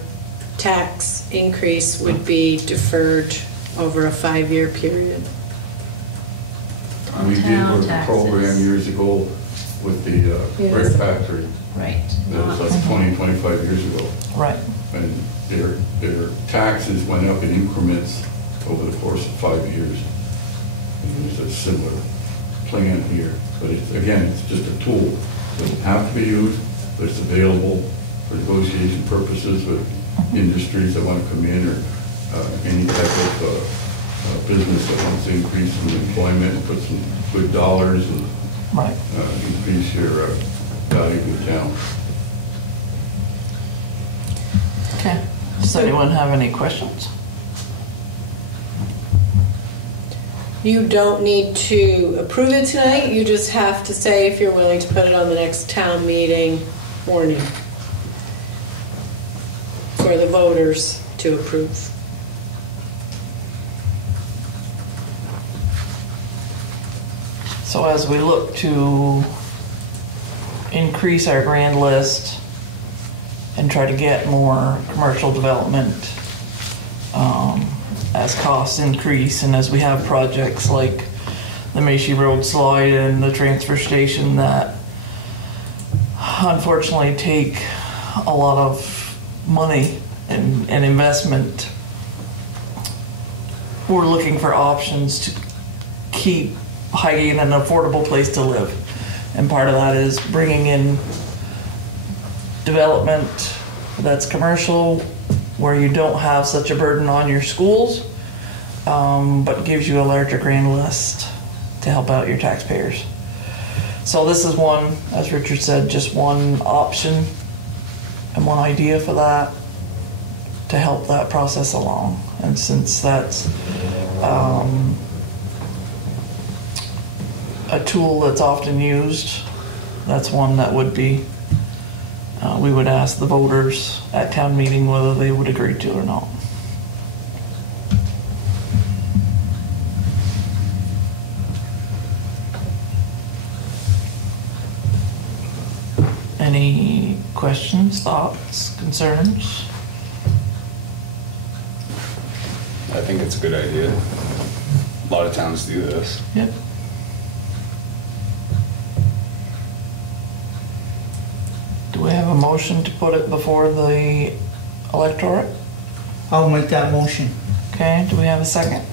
tax increase would be deferred over a 5-year period. We did work a program years ago with the brick factory. Right. That was like 20, 25 years ago. Right. And their taxes went up in increments over the course of 5 years. And there's a similar plan here. But it's just a tool. It doesn't have to be used, but it's available for negotiation purposes with industries that want to come in, or any type of business that wants to increase some employment and put some good dollars and increase your value of the town. Okay. Does anyone have any questions? You don't need to approve it tonight, you just have to say if you're willing to put it on the next town meeting warning for the voters to approve. So as we look to increase our grand list and try to get more commercial development as costs increase, and as we have projects like the Macy Road slide and the transfer station that unfortunately take a lot of money and investment, we're looking for options to keep Highgate an affordable place to live. And part of that is bringing in development that's commercial, where you don't have such a burden on your schools, but gives you a larger grand list to help out your taxpayers. So this is one, as Richard said, just one option and one idea for that to help that process along. And since that's a tool that's often used, that's one that would be, we would ask the voters at town meeting whether they would agree to or not. Any questions, thoughts, concerns? I think it's a good idea. A lot of towns do this. Yep. Do we have a motion to put it before the electorate? I'll make that motion. Okay, do we have a second?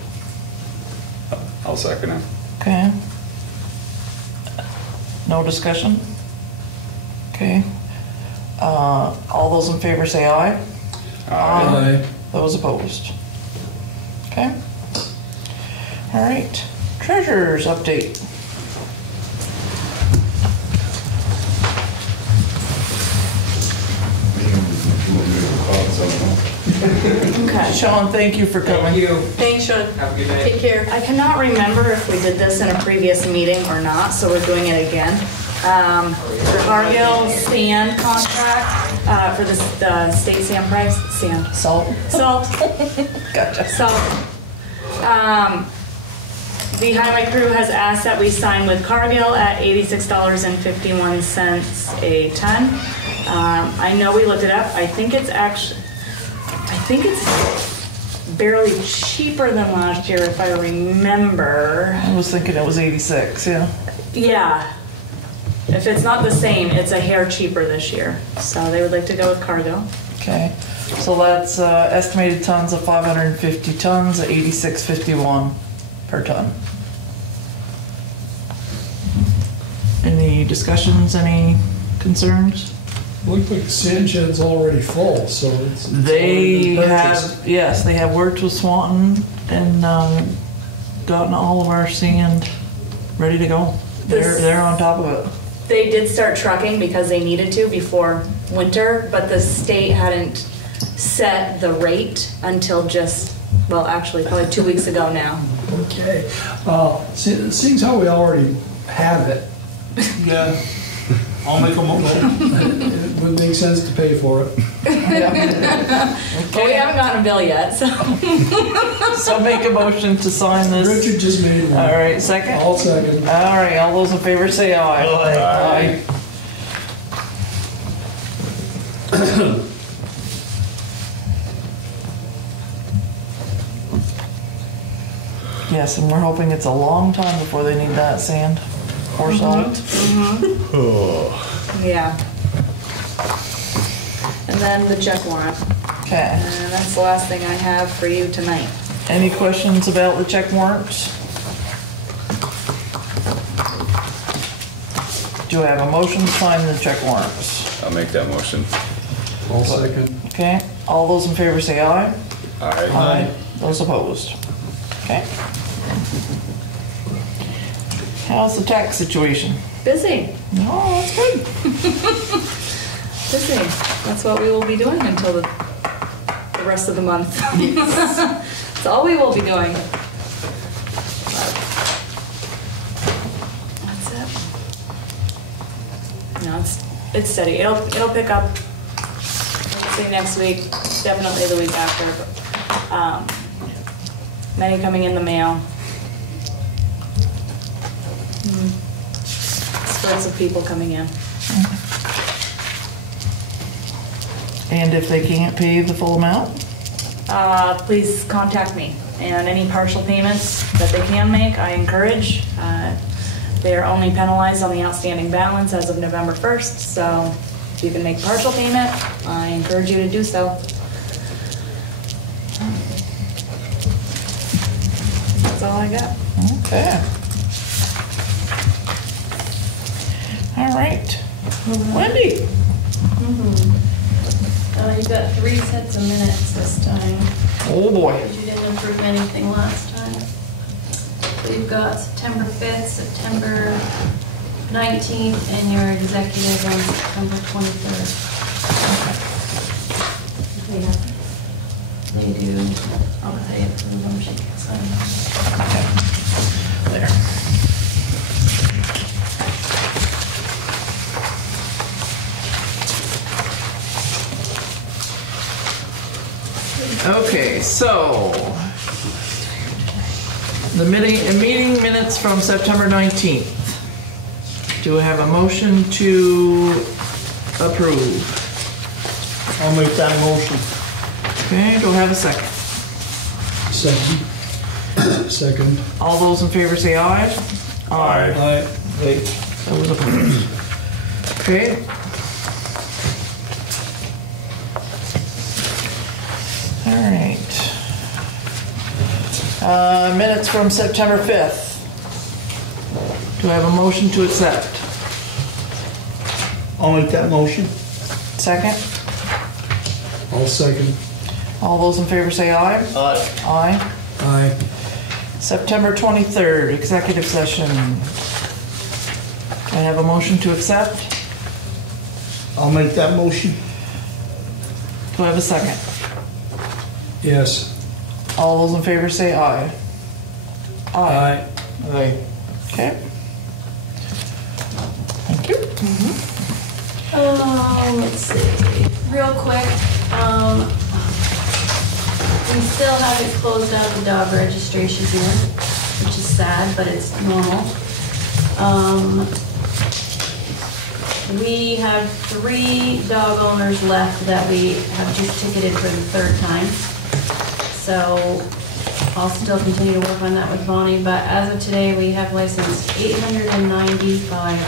I'll second it. Okay. No discussion? Okay. All those in favor say aye. Aye. Those opposed? Okay. All right. Treasurer's update. Okay. Sean, thank you for coming. Thanks, Sean. Have a good day. Take care. I cannot remember if we did this in a previous meeting or not, so we're doing it again. The Cargill sand contract, for the state sand price, sand. Salt. Gotcha. Salt. The highway crew has asked that we sign with Cargill at $86.51 a ton. I know we looked it up. I think it's barely cheaper than last year, if I remember. I was thinking it was 86, yeah. Yeah. If it's not the same, it's a hair cheaper this year. So they would like to go with Cargill. Okay. So that's estimated tons of 550 tons at 86.51 per ton. Any discussions, any concerns? Looks like the sand shed's already full, so it's They already been purchased. have, yes, they have worked with Swanton and gotten all of our sand ready to go. They're on top of it. They did start trucking because they needed to before winter, but the state hadn't set the rate until just, well, actually probably 2 weeks ago now. Okay. Seeing how we already have it, Yeah. I'll make a motion. it would make sense to pay for it. Well, we haven't gotten a bill yet, so. So make a motion to sign this. Richard just made one. All right, second? I'll second. All right, all those in favor say aye. Aye. Yes, and we're hoping it's a long time before they need that sand or salt. Yeah. And then the check warrant. Okay. And that's the last thing I have for you tonight. Any questions about the check warrants? Do I have a motion to sign the check warrants? I'll make that motion. I'll second. Okay, all those in favor say aye. Aye. Those opposed? Okay. How's the tax situation? Busy. Oh, that's good. Busy. That's what we will be doing until the rest of the month. That's all we will be doing. That's it. No, it's steady. It'll pick up. I'd say next week, definitely the week after. But, many coming in the mail. Spurts of people coming in. And if they can't pay the full amount? Please contact me. And any partial payments that they can make, I encourage. They are only penalized on the outstanding balance as of November 1st, so if you can make partial payment, I encourage you to do so. That's all I got. Okay. All right. Wendy? You've got 3 sets of minutes this time. Oh, boy. You didn't approve anything last time. We've got September 5th, September 19th, and your executive on September 23rd. Yeah. They do. I'll say approve them, she can sign them. There. Okay, so the meeting minutes from September 19th. Do I have a motion to approve? I'll make that motion. Okay, do I have a second? Second. Second. All those in favor say aye. Aye. Those opposed. Okay. All right. Minutes from September 5th. Do I have a motion to accept? I'll make that motion. Second? I'll second. All those in favor say aye. Aye. Aye. September 23rd, executive session. Do I have a motion to accept? I'll make that motion. Do I have a second? Yes. All those in favor say aye. Aye. Aye. Okay. Thank you. Let's see, real quick, we still haven't closed out the dog registration here, which is sad, but it's normal. We have 3 dog owners left that we have just ticketed for the 3rd time. So I'll still continue to work on that with Bonnie, but as of today, we have licensed 895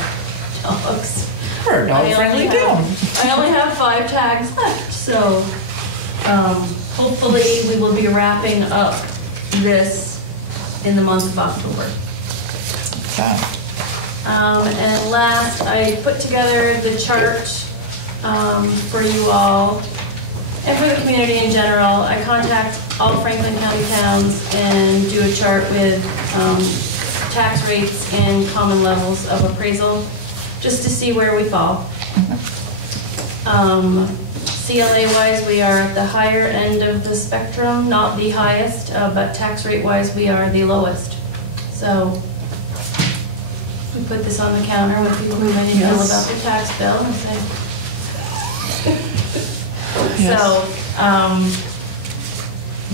dogs. We're a dog-friendly town. I only have 5 tags left, so hopefully we will be wrapping up this in the month of October. Okay. And last, I put together the chart for you all and for the community in general. I contact all Franklin County towns and do a chart with tax rates and common levels of appraisal, just to see where we fall. CLA-wise, we are at the higher end of the spectrum, not the highest, but tax rate-wise, we are the lowest. So we put this on the counter with people who may know about the tax bill and say. Yes. So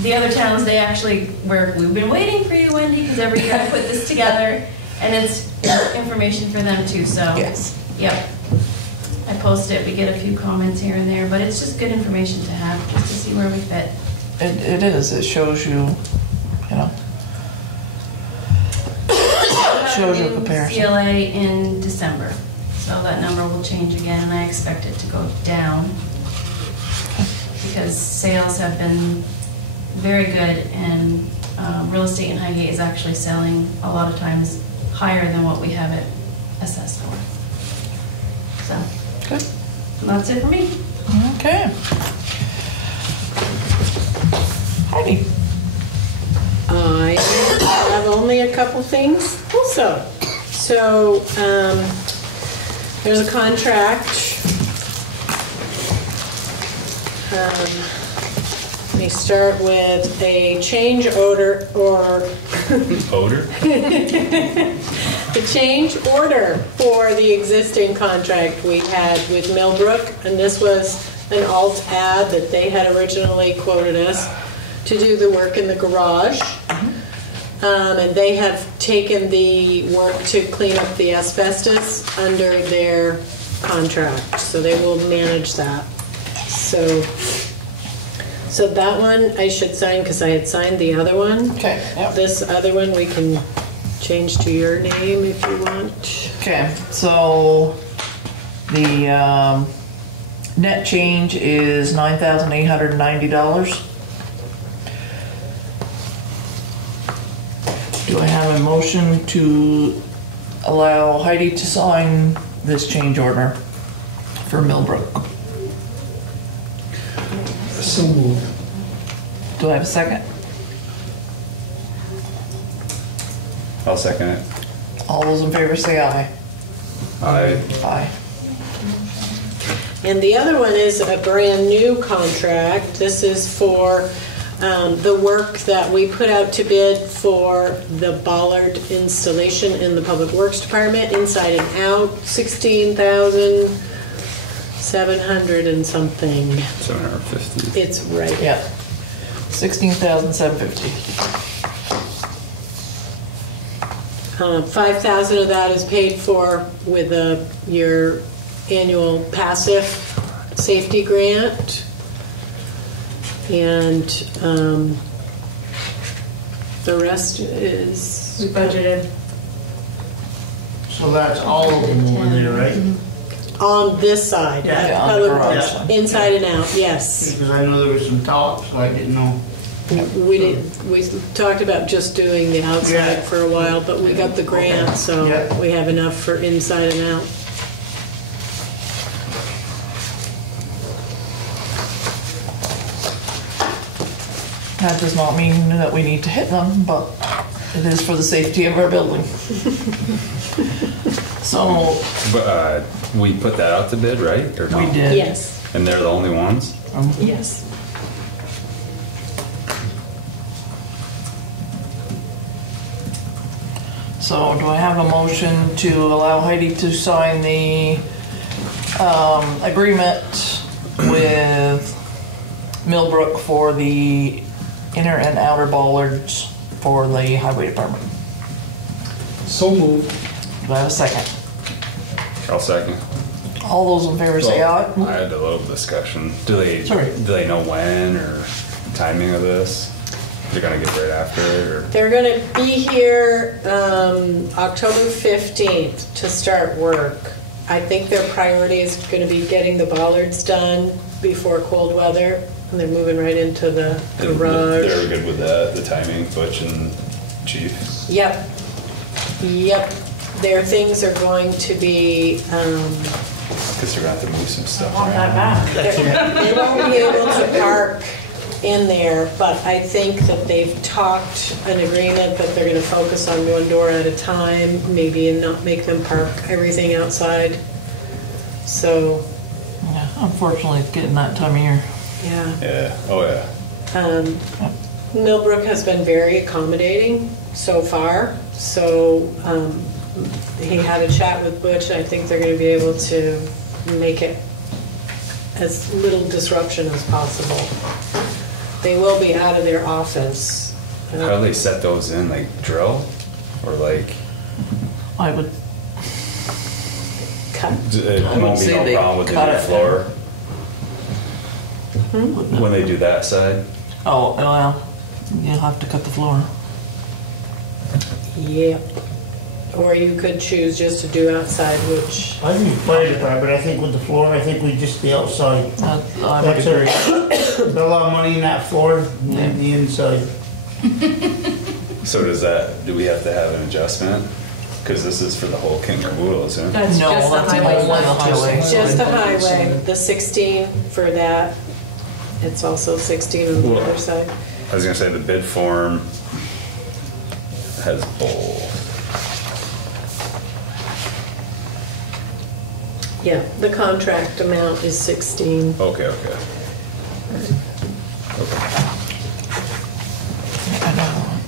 the other towns, they actually, we've been waiting for you, Wendy, because every year I put this together, and it's information for them too, so. Yes. Yep. I post it, we get a few comments here and there, but it's just good information to have, just to see where we fit. It is. It shows you, you know. Shows you a comparison. CLA in December, so that number will change again, and I expect it to go down because sales have been very good, and real estate in Highgate is actually selling a lot of times higher than what we have it assessed for. So, good. And that's it for me. Okay. Heidi. I have only a couple things also. So there's a contract. Let me start with a change order Odor? the change order for the existing contract we had with Millbrook, and this was an alt ad that they had originally quoted us to do the work in the garage. And they have taken the work to clean up the asbestos under their contract, so they will manage that. So that one I should sign because I had signed the other one. Okay. Yep. This other one we can change to your name if you want. Okay. So the net change is $9,890. Do I have a motion to allow Heidi to sign this change order for Millbrook? So moved. Do I have a second? I'll second it. All those in favor say aye. Aye. Aye. And the other one is a brand new contract. This is for the work that we put out to bid for the bollard installation in the Public Works Department, inside and out, $16,700 and something. 750. It's right. Yeah. $16,750. 5,000 of that is paid for with your annual passive safety grant, and the rest is We budgeted. So that's all of them over there, right? on this side. Yeah, on the Public garage Works, side. inside and out. Yes. Because I know there was some talk, so I didn't know. We talked about just doing the outside Yeah. for a while, but we got the grant, so Yeah. we have enough for inside and out. That does not mean that we need to hit them, but it is for the safety of our building. So, But we put that out to bid, right? Or no? we did. Yes, And they're the only ones? yes. So do I have a motion to allow Heidi to sign the agreement with Millbrook for the inner and outer bollards for the highway department? So moved. Do I have a second? I'll second. All those in favor say aye. I had a little discussion. Do Sorry. they know when or timing of this? They're gonna get right after it, or? They're gonna be here October 15th to start work. I think their priority is gonna be getting the bollards done before cold weather, and they're moving right into the garage. They're good with that, the timing, Butch and Chief? Yep, yep. Their things are going to be, Because they're gonna have to move some stuff On that around. back. they won't be able to park in there, but I think that they've talked an agreement that they're gonna focus on one door at a time, maybe, and not make them park everything outside. So, Yeah, unfortunately, it's getting that time of year. yeah. Yeah, oh yeah. Millbrook has been very accommodating so far, so he had a chat with Butch, and I think they're gonna be able to make it as little disruption as possible. They will be out of their office. How do they set those in, like drill? Or like, I would, Cut. it I would won't be say no they problem with the cut new it. floor? When they do that side? oh, well, you'll have to cut the floor. Yep. Or you could choose just to do outside, which, I think fire department, I think with the floor, I think we just the outside. I would That's agree. a lot of money in that floor than the inside. So do we have to have an adjustment? Because this is for the whole kit and caboodle, isn't it? That's No, just the that's highway. only the highway. just the highway, the 16 for that. It's also 16 on the Well- other side. I was gonna say the bid form has both. Yeah, the contract amount is 16. Okay.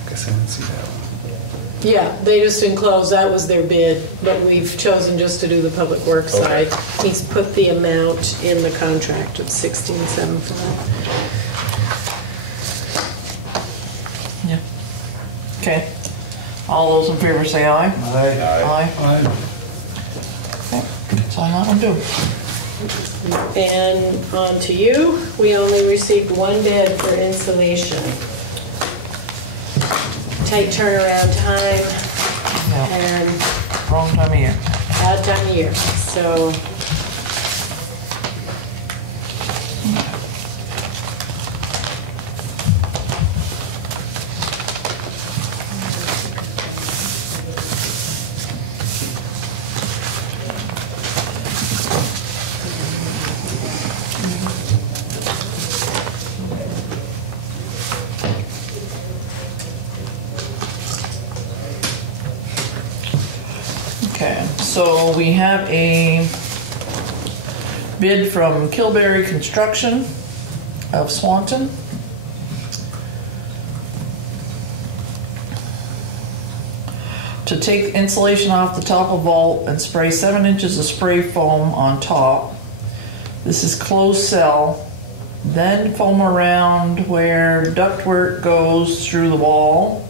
Guess I didn't see that one. Yeah, they just enclosed, that was their bid, but we've chosen just to do the public works Okay. side. He's put the amount in the contract of 1675. Yeah. Okay. All those in favor say aye. Aye. Aye. Okay, sign that one too. And on to you, we only received one bid for insulation. Tight turnaround time Yeah, and wrong time of year. bad time of year, so. Okay, so we have a bid from Kilberry Construction of Swanton. To take insulation off the top of vault and spray 7 inches of spray foam on top. This is closed cell. Then foam around where ductwork goes through the wall.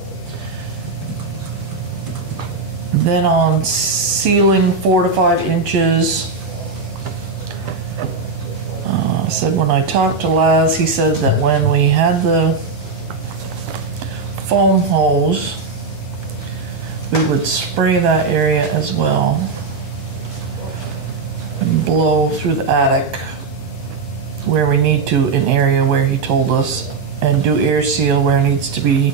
Then on ceiling 4 to 5 inches. I said when I talked to Laz, he said that when we had the foam hose, we would spray that area as well and blow through the attic where we need to, an area where he told us, and do air seal where it needs to be.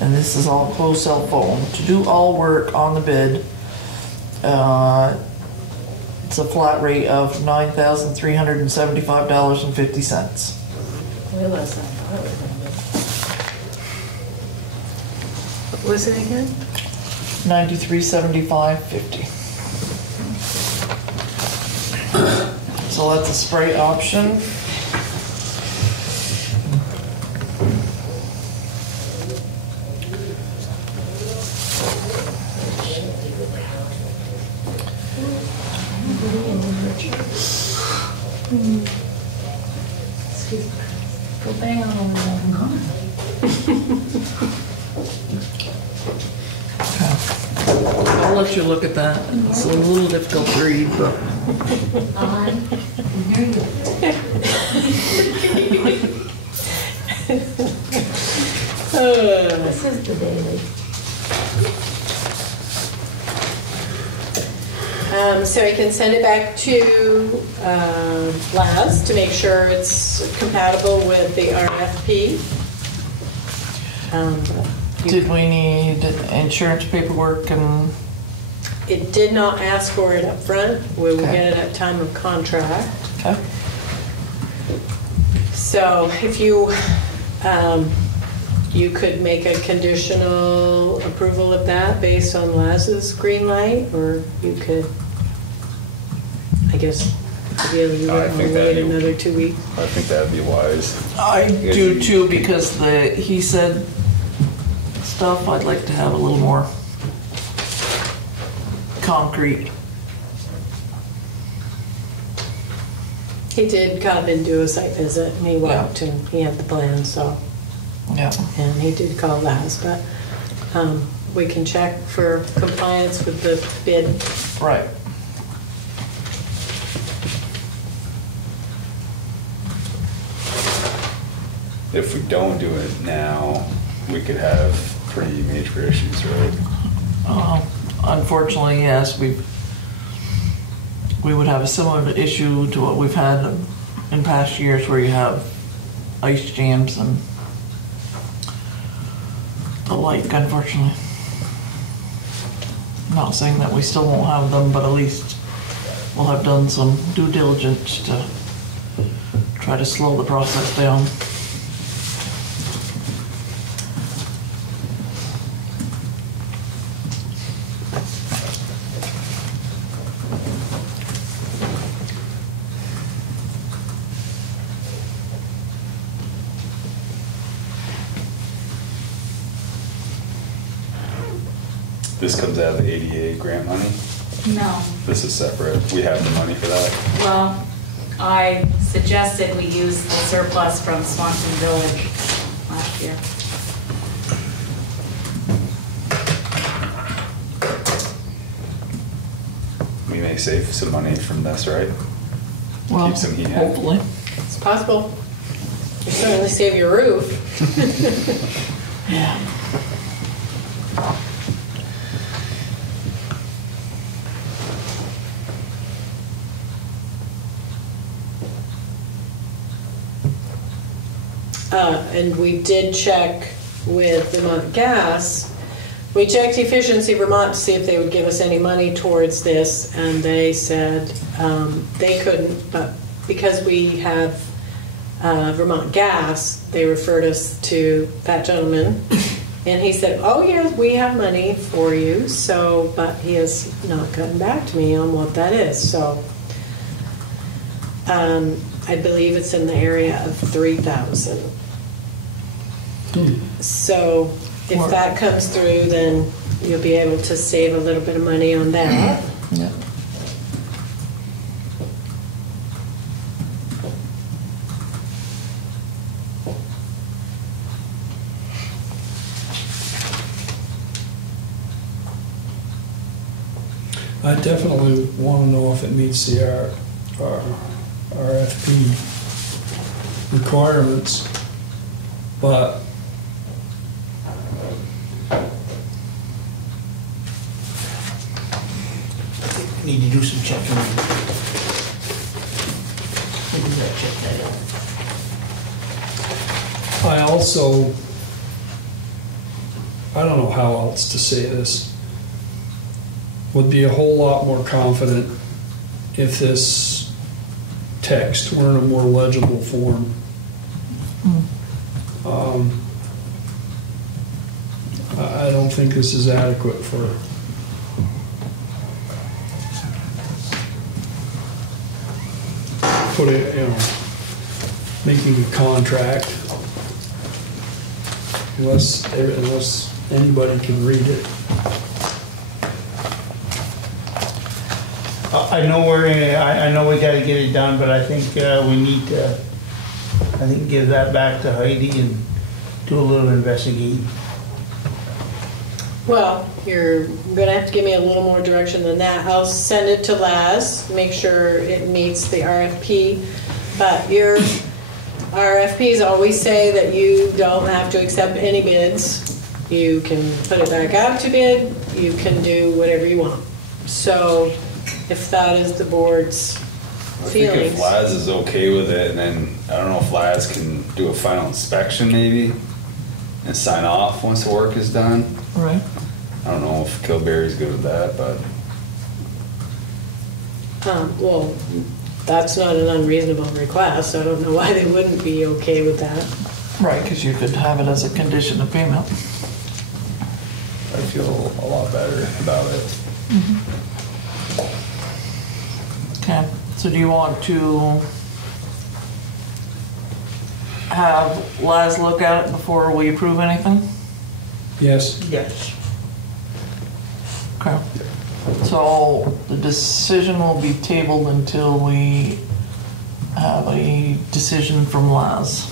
And this is all closed cell foam. To do all work on the bid, it's a flat rate of $9,375.50. Way less than I thought it was gonna be. What was it again? $93.75.50. So that's a spray option. Go bang on over there. I'll let you look at that. It's a little difficult to read, but. This is the daily. So I can send it back to Laz to make sure it's compatible with the RFP. Did we need insurance paperwork and? It did not ask for it up front. We will Okay. get it at time of contract. Okay. So if you, you could make a conditional approval of that based on Laz's green light, or you could, I guess, ideally you I would want think to wait that'd be- another 2 weeks. I think that'd be wise. I do too, because he said stuff I'd like to have a little more concrete. He did come and do a site visit, and he walked, and he had the plan, so. Yeah. And he did call Laz, but we can check for compliance with the bid. Right. If we don't do it now, we could have pretty major issues, right? Unfortunately, yes, we would have a similar issue to what we've had in past years, where you have ice jams and the like, unfortunately. Not saying that we still won't have them, but at least we'll have done some due diligence to try to slow the process down. This comes out of the ADA grant money? No. This is separate. We have the money for that. Well, I suggested we use the surplus from Swanson Village last year. We may save some money from this, right? Well, Keep some heat in. hopefully. It's possible. You certainly save your roof. Yeah. And we did check with Vermont Gas. We checked Efficiency Vermont to see if they would give us any money towards this, and they said they couldn't, but because we have Vermont Gas, they referred us to that gentleman, and he said, oh yes, we have money for you, so, but he has not gotten back to me on what that is, so I believe it's in the area of 3,000. So if that comes through, then you'll be able to save a little bit of money on that. Yeah. I definitely want to know if it meets the RFP requirements, but Need to do some checking. Maybe we gotta check that I also, I don't know how else to say this, would be a whole lot more confident if this text were in a more legible form. I don't think this is adequate for making a contract unless anybody can read it. I know I know we gotta get it done, but I think we need to, give that back to Heidi and do a little investigating. Well, you're gonna have to give me a little more direction than that. I'll send it to Laz, make sure it meets the RFP. But your RFPs always say that you don't have to accept any bids. You can put it back out to bid, you can do whatever you want. So if that is the board's I think if feelings. Laz is okay with it, and then I don't know if Laz can do a final inspection maybe and sign off once the work is done. Right. I don't know if Kilberry's good with that, but Well, that's not an unreasonable request. I don't know why they wouldn't be okay with that. Right, because you could have it as a condition of payment. I feel a lot better about it. Okay, so do you want to have Laz look at it before we approve anything? Yes. Yes. Okay. So the decision will be tabled until we have a decision from Laz.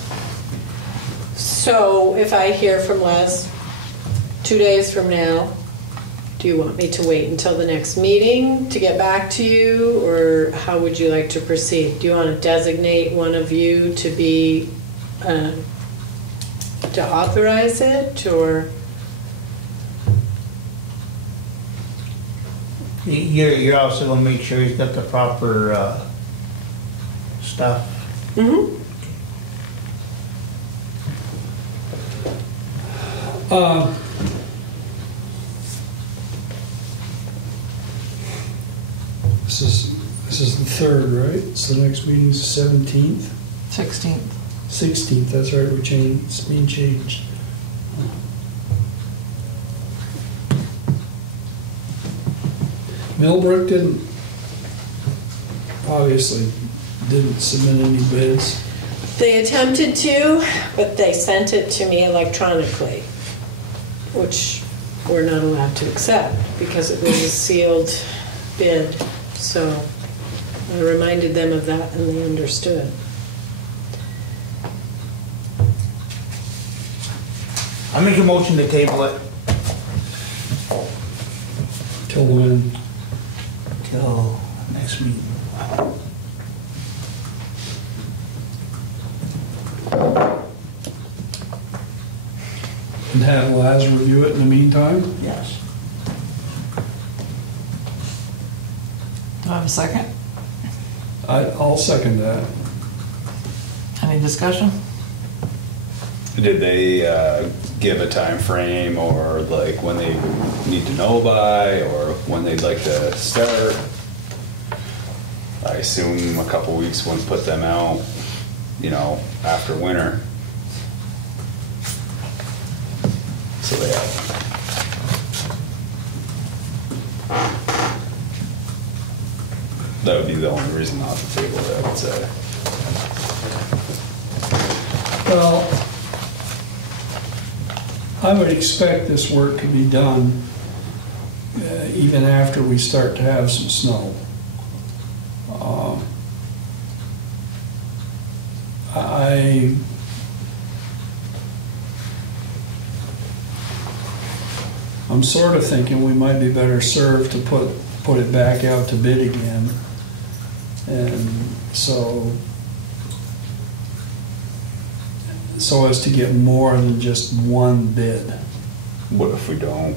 So if I hear from Les 2 days from now, do you want me to wait until the next meeting to get back to you, or how would you like to proceed? Do you want to designate one of you to be, to authorize it, or? You're also gonna make sure he's got the proper stuff. Mm-hmm. This is the 3rd, right? So the next meeting's the 17th? 16th. 16th, that's right, it's being changed. Millbrook obviously didn't submit any bids. They attempted to, but they sent it to me electronically, which we're not allowed to accept because it was a sealed bid. So I reminded them of that and they understood. I make a motion to table it Till when? till next meeting. And have Laz review it in the meantime? Yes. Do I have a second? I'll second that. Any discussion? did they give a time frame or like when they need to know by or when they'd like to start? I assume a couple weeks wouldn't put them out, you know, after winter. So they have. That would be the only reason not to table it, I would say. Well, I would expect this work to be done even after we start to have some snow. I'm sort of thinking we might be better served to put it back out to bid again. And so as to get more than just one bid. What if we don't?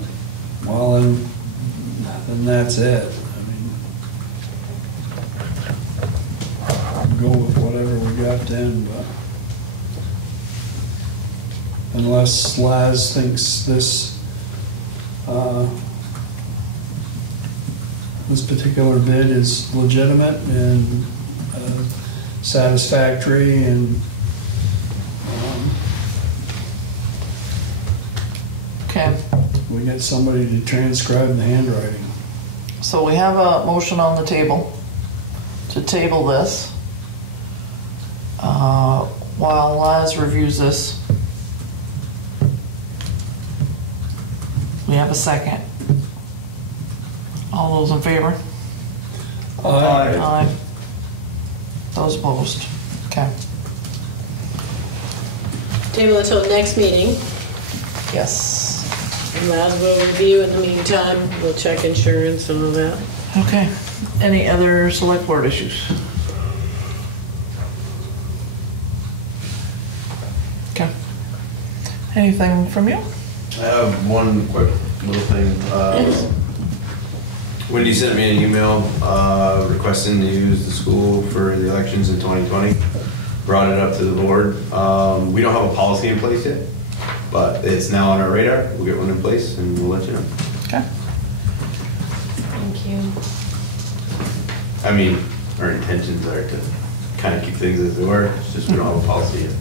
Well, then that's it. I mean, go with whatever we got then, but unless Laz thinks this, this particular bid is legitimate and satisfactory, and Okay, we get somebody to transcribe the handwriting. so we have a motion on the table to table this while Laz reviews this. We have a second. All those in favor? Aye. Those opposed? Okay. Table until next meeting. Yes. And Laz will review in the meantime. We'll check insurance and all that. Okay. Any other select board issues? Okay. Anything from you? I have one quick little thing. Wendy sent me an email requesting to use the school for the elections in 2020. Brought it up to the board. We don't have a policy in place yet, but it's now on our radar. We'll get one in place and we'll let you know. Okay. Thank you. I mean, our intentions are to kind of keep things as they were. It's just we don't have a policy yet.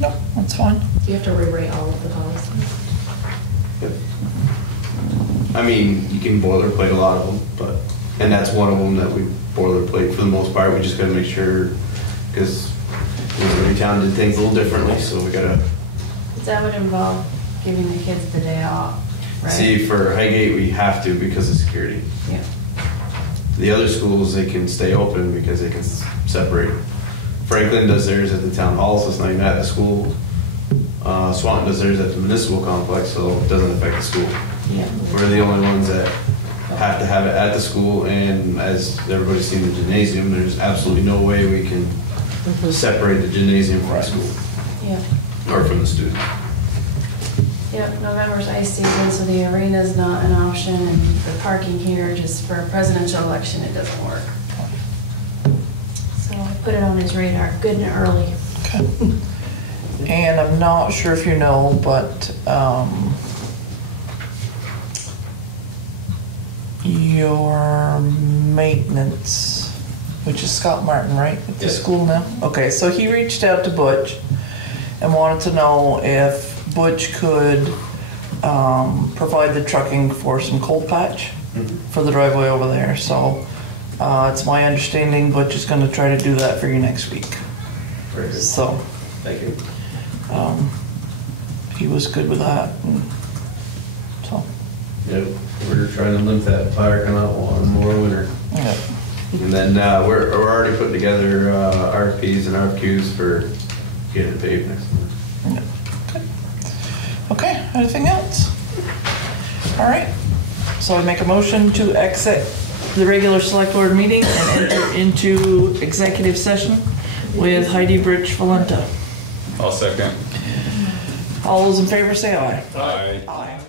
No, that's fine. Do you have to rewrite all of the policies? Yep. I mean, you can boilerplate a lot of them, and that's one of them that we boilerplate for the most part. We just got to make sure, because every town did things a little differently, so we got to. That would involve giving the kids the day off, right? See, for Highgate, we have to because of security. Yeah. The other schools, they can stay open because they can separate. Franklin does theirs at the town hall, so it's not even at the school. Swanton does theirs at the municipal complex, so it doesn't affect the school. Yeah. We're the only ones that have to have it at the school, and as everybody's seen the gymnasium, there's absolutely no way we can separate the gymnasium from the school. Yeah. Or from the students. Yep, November's ice season, so the arena's not an option, and the parking here, just for a presidential election, it doesn't work. So I put it on his radar, good and early. Okay. And I'm not sure if you know, but your maintenance, which is Scott Martin, right, at the school now? Okay, so he reached out to Butch and wanted to know if Butch could provide the trucking for some cold patch for the driveway over there. So it's my understanding Butch is going to try to do that for you next week. Very good. So Thank you. he was good with that. And so Yep, we're trying to limit that fire come out one more winter. yeah. And then we're already putting together RFPs and RFQs for getting it paved next month. Okay, anything else? All right, so I make a motion to exit the regular select board meeting and enter into executive session with Heidi Birch-Valenta. I'll second. All those in favor say aye. Aye. Aye.